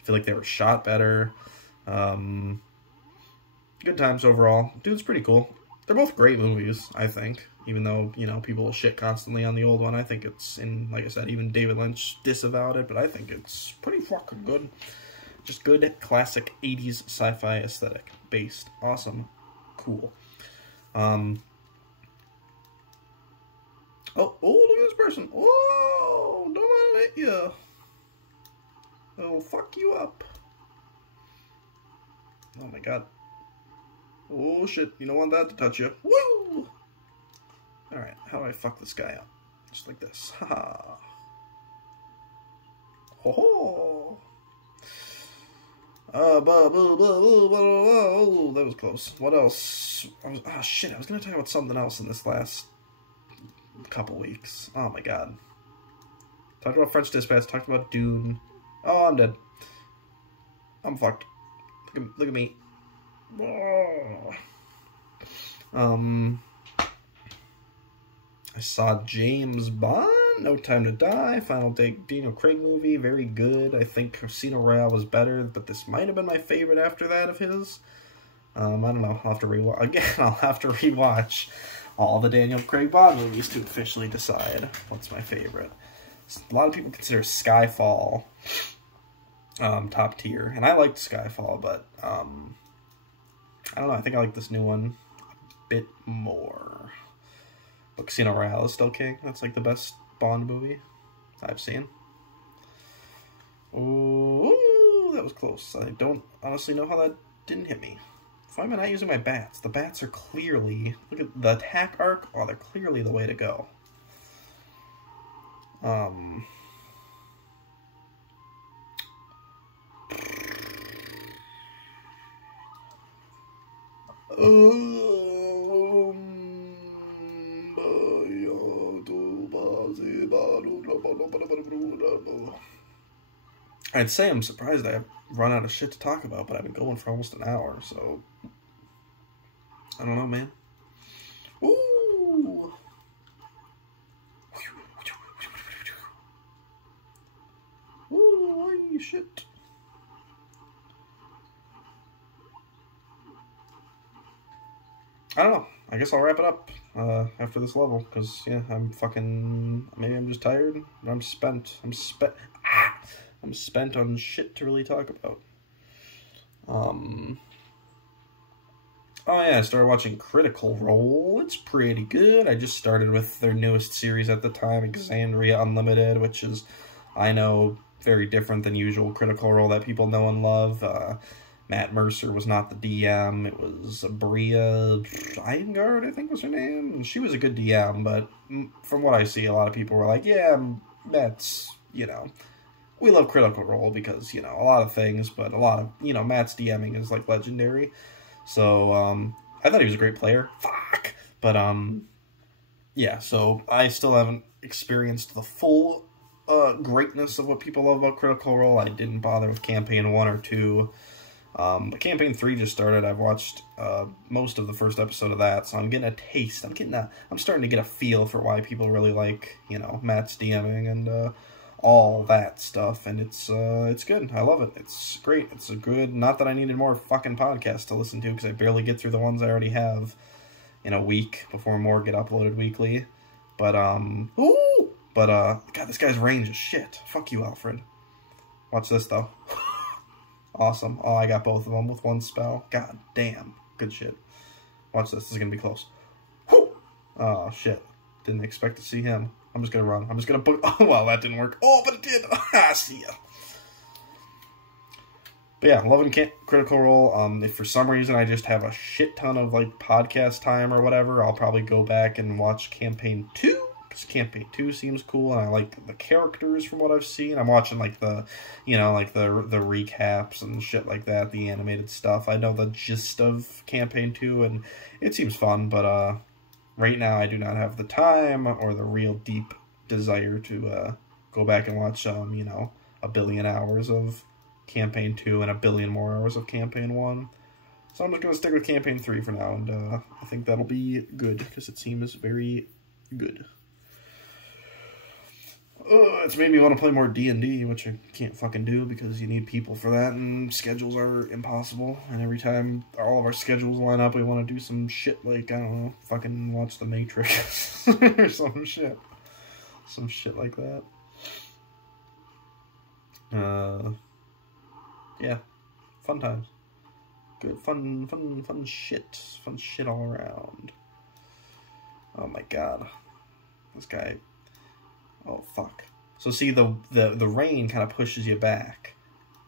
I feel like they were shot better. Good times overall. Dude's pretty cool. They're both great movies, I think. Even though, you know, people will shit constantly on the old one. I think it's, in, like I said, even David Lynch disavowed it, but I think it's pretty fucking good. Just good, classic 80s sci-fi aesthetic. Based. Awesome. Cool. Oh, look at this person. Oh, don't want to hit you. It'll fuck you up. Oh my god. Oh shit, you don't want that to touch you. Woo! Alright, how do I fuck this guy up? Just like this. Haha. Ho ho! Oh, that was close. What else? Oh, shit, I was going to talk about something else in this last couple weeks. Oh, my God. Talked about French Dispatch, talked about Dune. Oh, I'm dead. I'm fucked. Look at me. I saw James Bond, No Time to Die, final Daniel Craig movie, very good. I think Casino Royale was better, but this might have been my favorite after that of his. I don't know, I'll have to rewatch. Again, I'll have to rewatch all the Daniel Craig Bond movies to officially decide what's my favorite. A lot of people consider Skyfall top tier, and I liked Skyfall, but I don't know, I think I like this new one a bit more. But Casino Royale is still king. That's like the best Bond movie I've seen. Ooh, that was close. I don't honestly know how that didn't hit me. Why am I not using my bats? The bats are clearly, look at the attack arc. Oh, they're clearly the way to go. I'd say I'm surprised I've run out of shit to talk about, but I've been going for almost an hour, so I don't know, man. Ooh. Ooh, shit. I don't know. I guess I'll wrap it up after this level, because, yeah, I'm fucking... Maybe I'm just tired. I'm spent. I'm spent on shit to really talk about. Oh, yeah, I started watching Critical Role. It's pretty good. I just started with their newest series at the time, Exandria Unlimited, which is, I know, very different than usual Critical Role that people know and love. Matt Mercer was not the DM. It was Bria Iengard, I think was her name. And she was a good DM, but from what I see, a lot of people were like, yeah, Matt's, you know, we love Critical Role because, you know, a lot of things, but a lot of, you know, Matt's DMing is, like, legendary. So, I thought he was a great player. Fuck! But, yeah, so I still haven't experienced the full greatness of what people love about Critical Role. I didn't bother with Campaign 1 or 2. But Campaign 3 just started. I've watched most of the first episode of that, so I'm getting a taste. I'm starting to get a feel for why people really like, you know, Matt's DMing and all that stuff, and it's good. I love it. It's great. It's a good... Not that I needed more fucking podcasts to listen to, because I barely get through the ones I already have in a week before more get uploaded weekly. But, ooh! But, God, this guy's range is shit. Fuck you, Alfred. Watch this, though. Awesome. Oh, I got both of them with one spell. God damn. Good shit. Watch this. This is gonna be close. Whew! Oh, shit. Didn't expect to see him. I'm just gonna run. I'm just gonna put... Oh, well, that didn't work. Oh, but it did. See ya. But yeah, loving Critical Role. If for some reason I just have a shit ton of, like, podcast time or whatever, I'll probably go back and watch Campaign 2. Campaign 2 seems cool, and I like the characters from what I've seen. I'm watching, like, the, you know, like, the recaps and shit like that, the animated stuff. I know the gist of Campaign 2, and it seems fun, but, right now I do not have the time or the real deep desire to, go back and watch, you know, a billion hours of Campaign 2 and a billion more hours of Campaign 1. So I'm just gonna stick with Campaign 3 for now, and, I think that'll be good, because it seems very good. It's made me want to play more D&D, which I can't fucking do because you need people for that, and schedules are impossible. And every time all of our schedules line up, we want to do some shit like, I don't know, fucking watch The Matrix or some shit. Some shit like that. Yeah. Fun times. Good, fun shit. Fun shit all around. Oh my god. This guy... Oh, fuck. So see, the rain kind of pushes you back.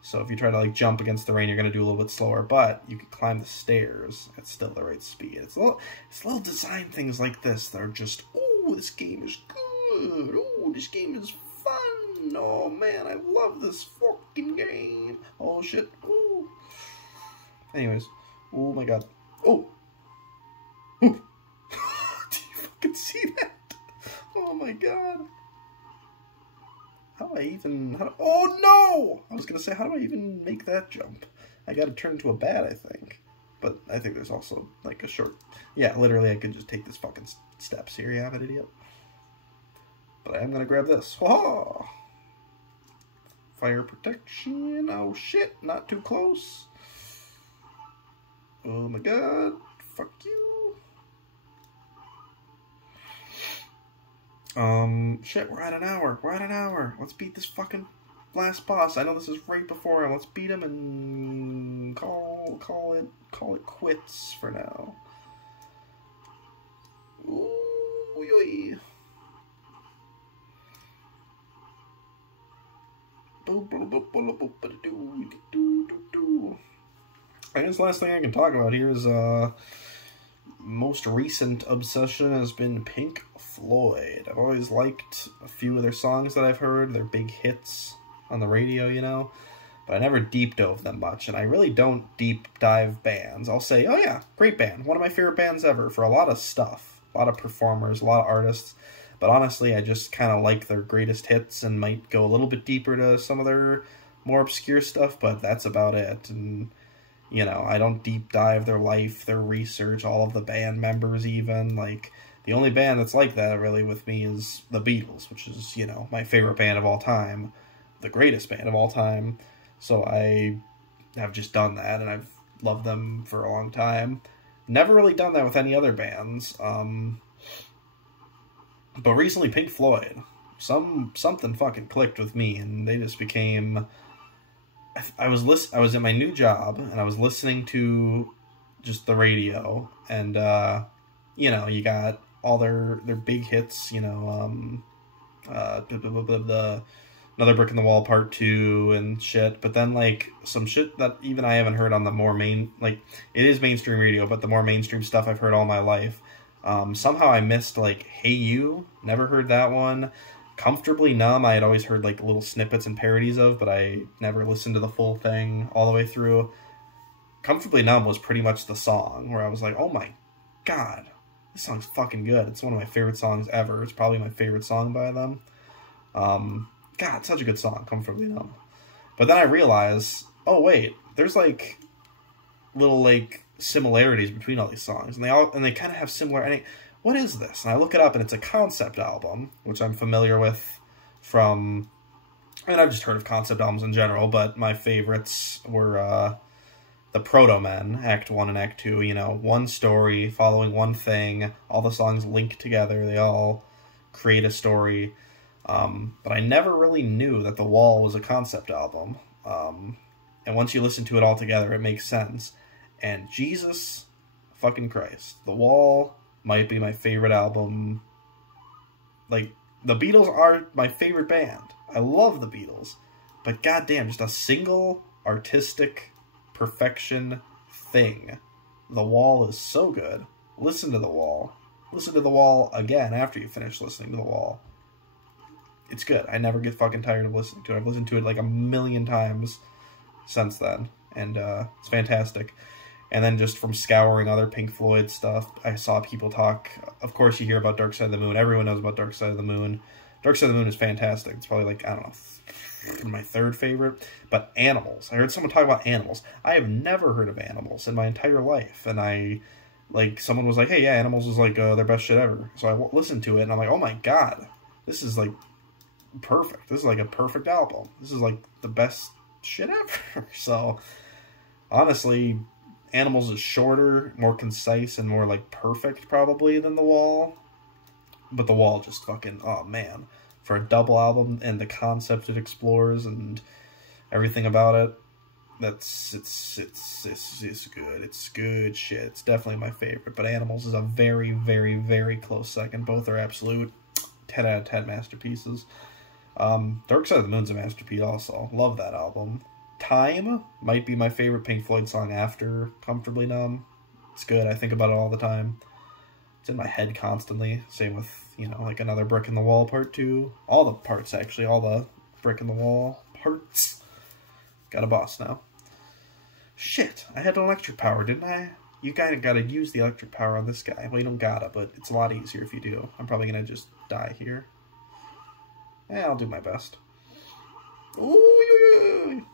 So if you try to, like, jump against the rain, you're going to do a little bit slower. But you can climb the stairs at still the right speed. It's little design things like this that are just, ooh, this game is good. Ooh, this game is fun. Oh man, I love this fucking game. Oh shit. Ooh. Anyways, oh my god. Oh. Ooh. Do you fucking see that? Oh my god. How do I even... oh no! I was gonna say, how do I even make that jump? I gotta turn into a bat, I think. But I think there's also, like, a short... yeah, literally, I could just take this fucking steps here. Yeah, I'm an idiot. But I am gonna grab this. Oh! Fire protection. Oh shit, not too close. Oh my god. Fuck you. Shit, we're at an hour. We're at an hour. Let's beat this fucking last boss. I know this is right before him. Let's beat him and call it quits for now. Ooh, I guess the last thing I can talk about here is most recent obsession has been Pink Floyd. I've always liked a few of their songs that I've heard, their big hits on the radio, you know, but I never deep dove them much, and I really don't deep dive bands. I'll say, oh yeah, great band, one of my favorite bands ever for a lot of stuff, a lot of performers, a lot of artists, but honestly, I just kind of like their greatest hits and might go a little bit deeper to some of their more obscure stuff, but that's about it. And you know, I don't deep dive their life, their research, all of the band members even. Like, the only band that's like that, really, with me is the Beatles, which is, you know, my favorite band of all time. The greatest band of all time. So I have just done that, and I've loved them for a long time. Never really done that with any other bands. But recently, Pink Floyd. Something fucking clicked with me, and they just became... I was in my new job, and I was listening to just the radio, and, you know, you got all their big hits, you know, the Another Brick in the Wall Part 2 and shit, but then, like, some shit that even I haven't heard on the more like, it is mainstream radio, but the more mainstream stuff I've heard all my life. Somehow I missed, like, Hey You, never heard that one. Comfortably Numb, I had always heard, like, little snippets and parodies of, but I never listened to the full thing all the way through. Comfortably Numb was pretty much the song where I was like, oh my god, this song's fucking good. It's one of my favorite songs ever. It's probably my favorite song by them. God, such a good song, Comfortably Numb. But then I realized, oh wait, there's, like, little, like, similarities between all these songs, and they kind of have similar... what is this? And I look it up, and it's a concept album, which I'm familiar with from... I mean, I've just heard of concept albums in general, but my favorites were the Proto-Men, Act 1 and Act 2. You know, one story, following one thing, all the songs link together, they all create a story. But I never really knew that The Wall was a concept album. And once you listen to it all together, it makes sense. And Jesus fucking Christ, The Wall... might be my favorite album. Like, the Beatles are my favorite band. I love the Beatles. But goddamn, just a single artistic perfection thing. The Wall is so good. Listen to The Wall. Listen to The Wall again after you finish listening to The Wall. It's good. I never get fucking tired of listening to it. I've listened to it like a million times since then. And it's fantastic. And then just from scouring other Pink Floyd stuff, I saw people talk... Of course, you hear about Dark Side of the Moon. Everyone knows about Dark Side of the Moon. Dark Side of the Moon is fantastic. It's probably, like, I don't know, my third favorite. But Animals. I heard someone talk about Animals. I have never heard of Animals in my entire life. And someone was like, hey, yeah, Animals is, like, their best shit ever. So I listened to it, and I'm like, oh my god. This is, like, perfect. This is, like, a perfect album. This is, like, the best shit ever. So, honestly... Animals is shorter, more concise, and more, like, perfect, probably, than The Wall. But The Wall just fucking, oh, man. For a double album, and the concept it explores, and everything about it, it's good. It's good shit. It's definitely my favorite. But Animals is a very, very, very close second. Both are absolute 10 out of 10 masterpieces. Dark Side of the Moon's a masterpiece also. Love that album. Time might be my favorite Pink Floyd song after Comfortably Numb. It's good. I think about it all the time. It's in my head constantly. Same with, you know, like another Brick in the Wall Part 2. All the parts, actually. All the Brick in the Wall parts. Got a boss now. Shit, I had an electric power, didn't I? You kinda gotta use the electric power on this guy. Well, you don't gotta, but it's a lot easier if you do. I'm probably gonna just die here. Yeah, I'll do my best. Ooh.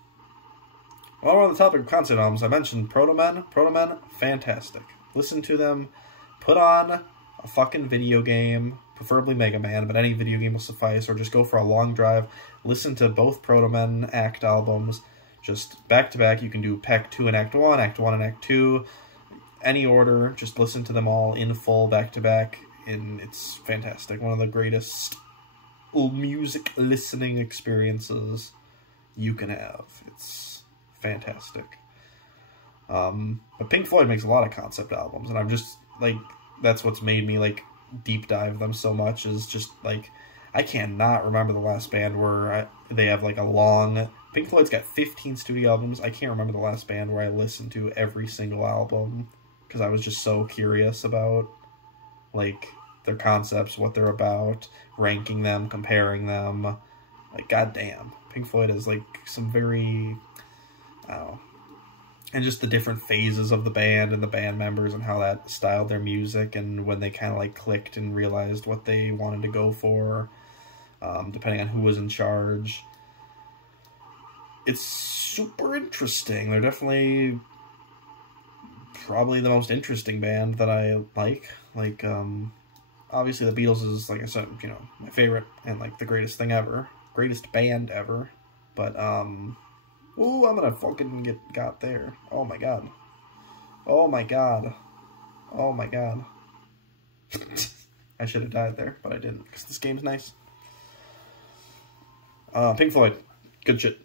While we're on the topic of concert albums, I mentioned Proto Men. Proto Men, fantastic. Listen to them. Put on a fucking video game, preferably Mega Man, but any video game will suffice, or just go for a long drive. Listen to both Proto Men Act albums, just back to back. You can do Pack 2 and Act 1, Act 1 and Act 2, any order. Just listen to them all in full, back to back, and it's fantastic. One of the greatest music listening experiences you can have. It's fantastic. But Pink Floyd makes a lot of concept albums, and I'm just, like, that's what's made me, like, deep dive them so much, is just, like, I cannot remember the last band where they have, like, a long... Pink Floyd's got 15 studio albums. I can't remember the last band where I listened to every single album, because I was just so curious about, like, their concepts, what they're about, ranking them, comparing them. Like, goddamn. Pink Floyd is, like, some very... I don't know. And just the different phases of the band and the band members and how that styled their music, and when they kind of, like, clicked and realized what they wanted to go for, depending on who was in charge. It's super interesting. They're definitely probably the most interesting band that I like. Like, obviously the Beatles is, like I said, you know, my favorite and, like, the greatest thing ever. Greatest band ever. But, ooh, I'm gonna fucking got there. Oh my god. Oh my god. Oh my god. I should have died there, but I didn't, because this game's nice. Pink Floyd. Good shit.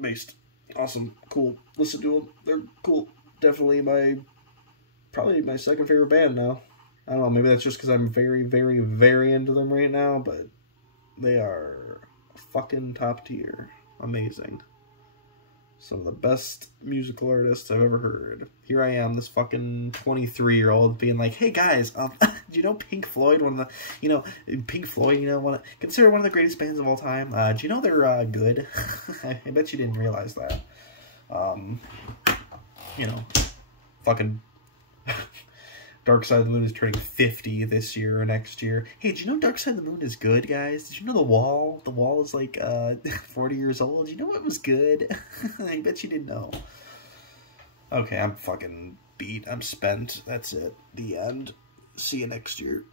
Based. Awesome. Cool. Listen to them. They're cool. Definitely probably my second favorite band now. I don't know, maybe that's just because I'm very, very, very into them right now, but they are fucking top tier. Amazing. Some of the best musical artists I've ever heard. Here I am, this fucking 23-year-old, being like, hey guys, do you know Pink Floyd? Pink Floyd, consider one of the greatest bands of all time. Do you know they're good? I bet you didn't realize that. Fucking Dark Side of the Moon is turning 50 this year or next year. Hey, did you know Dark Side of the Moon is good, guys? Did you know The Wall? The Wall is like 40 years old. Did you know it was good? I bet you didn't know. Okay, I'm fucking beat. I'm spent. That's it. The end. See you next year.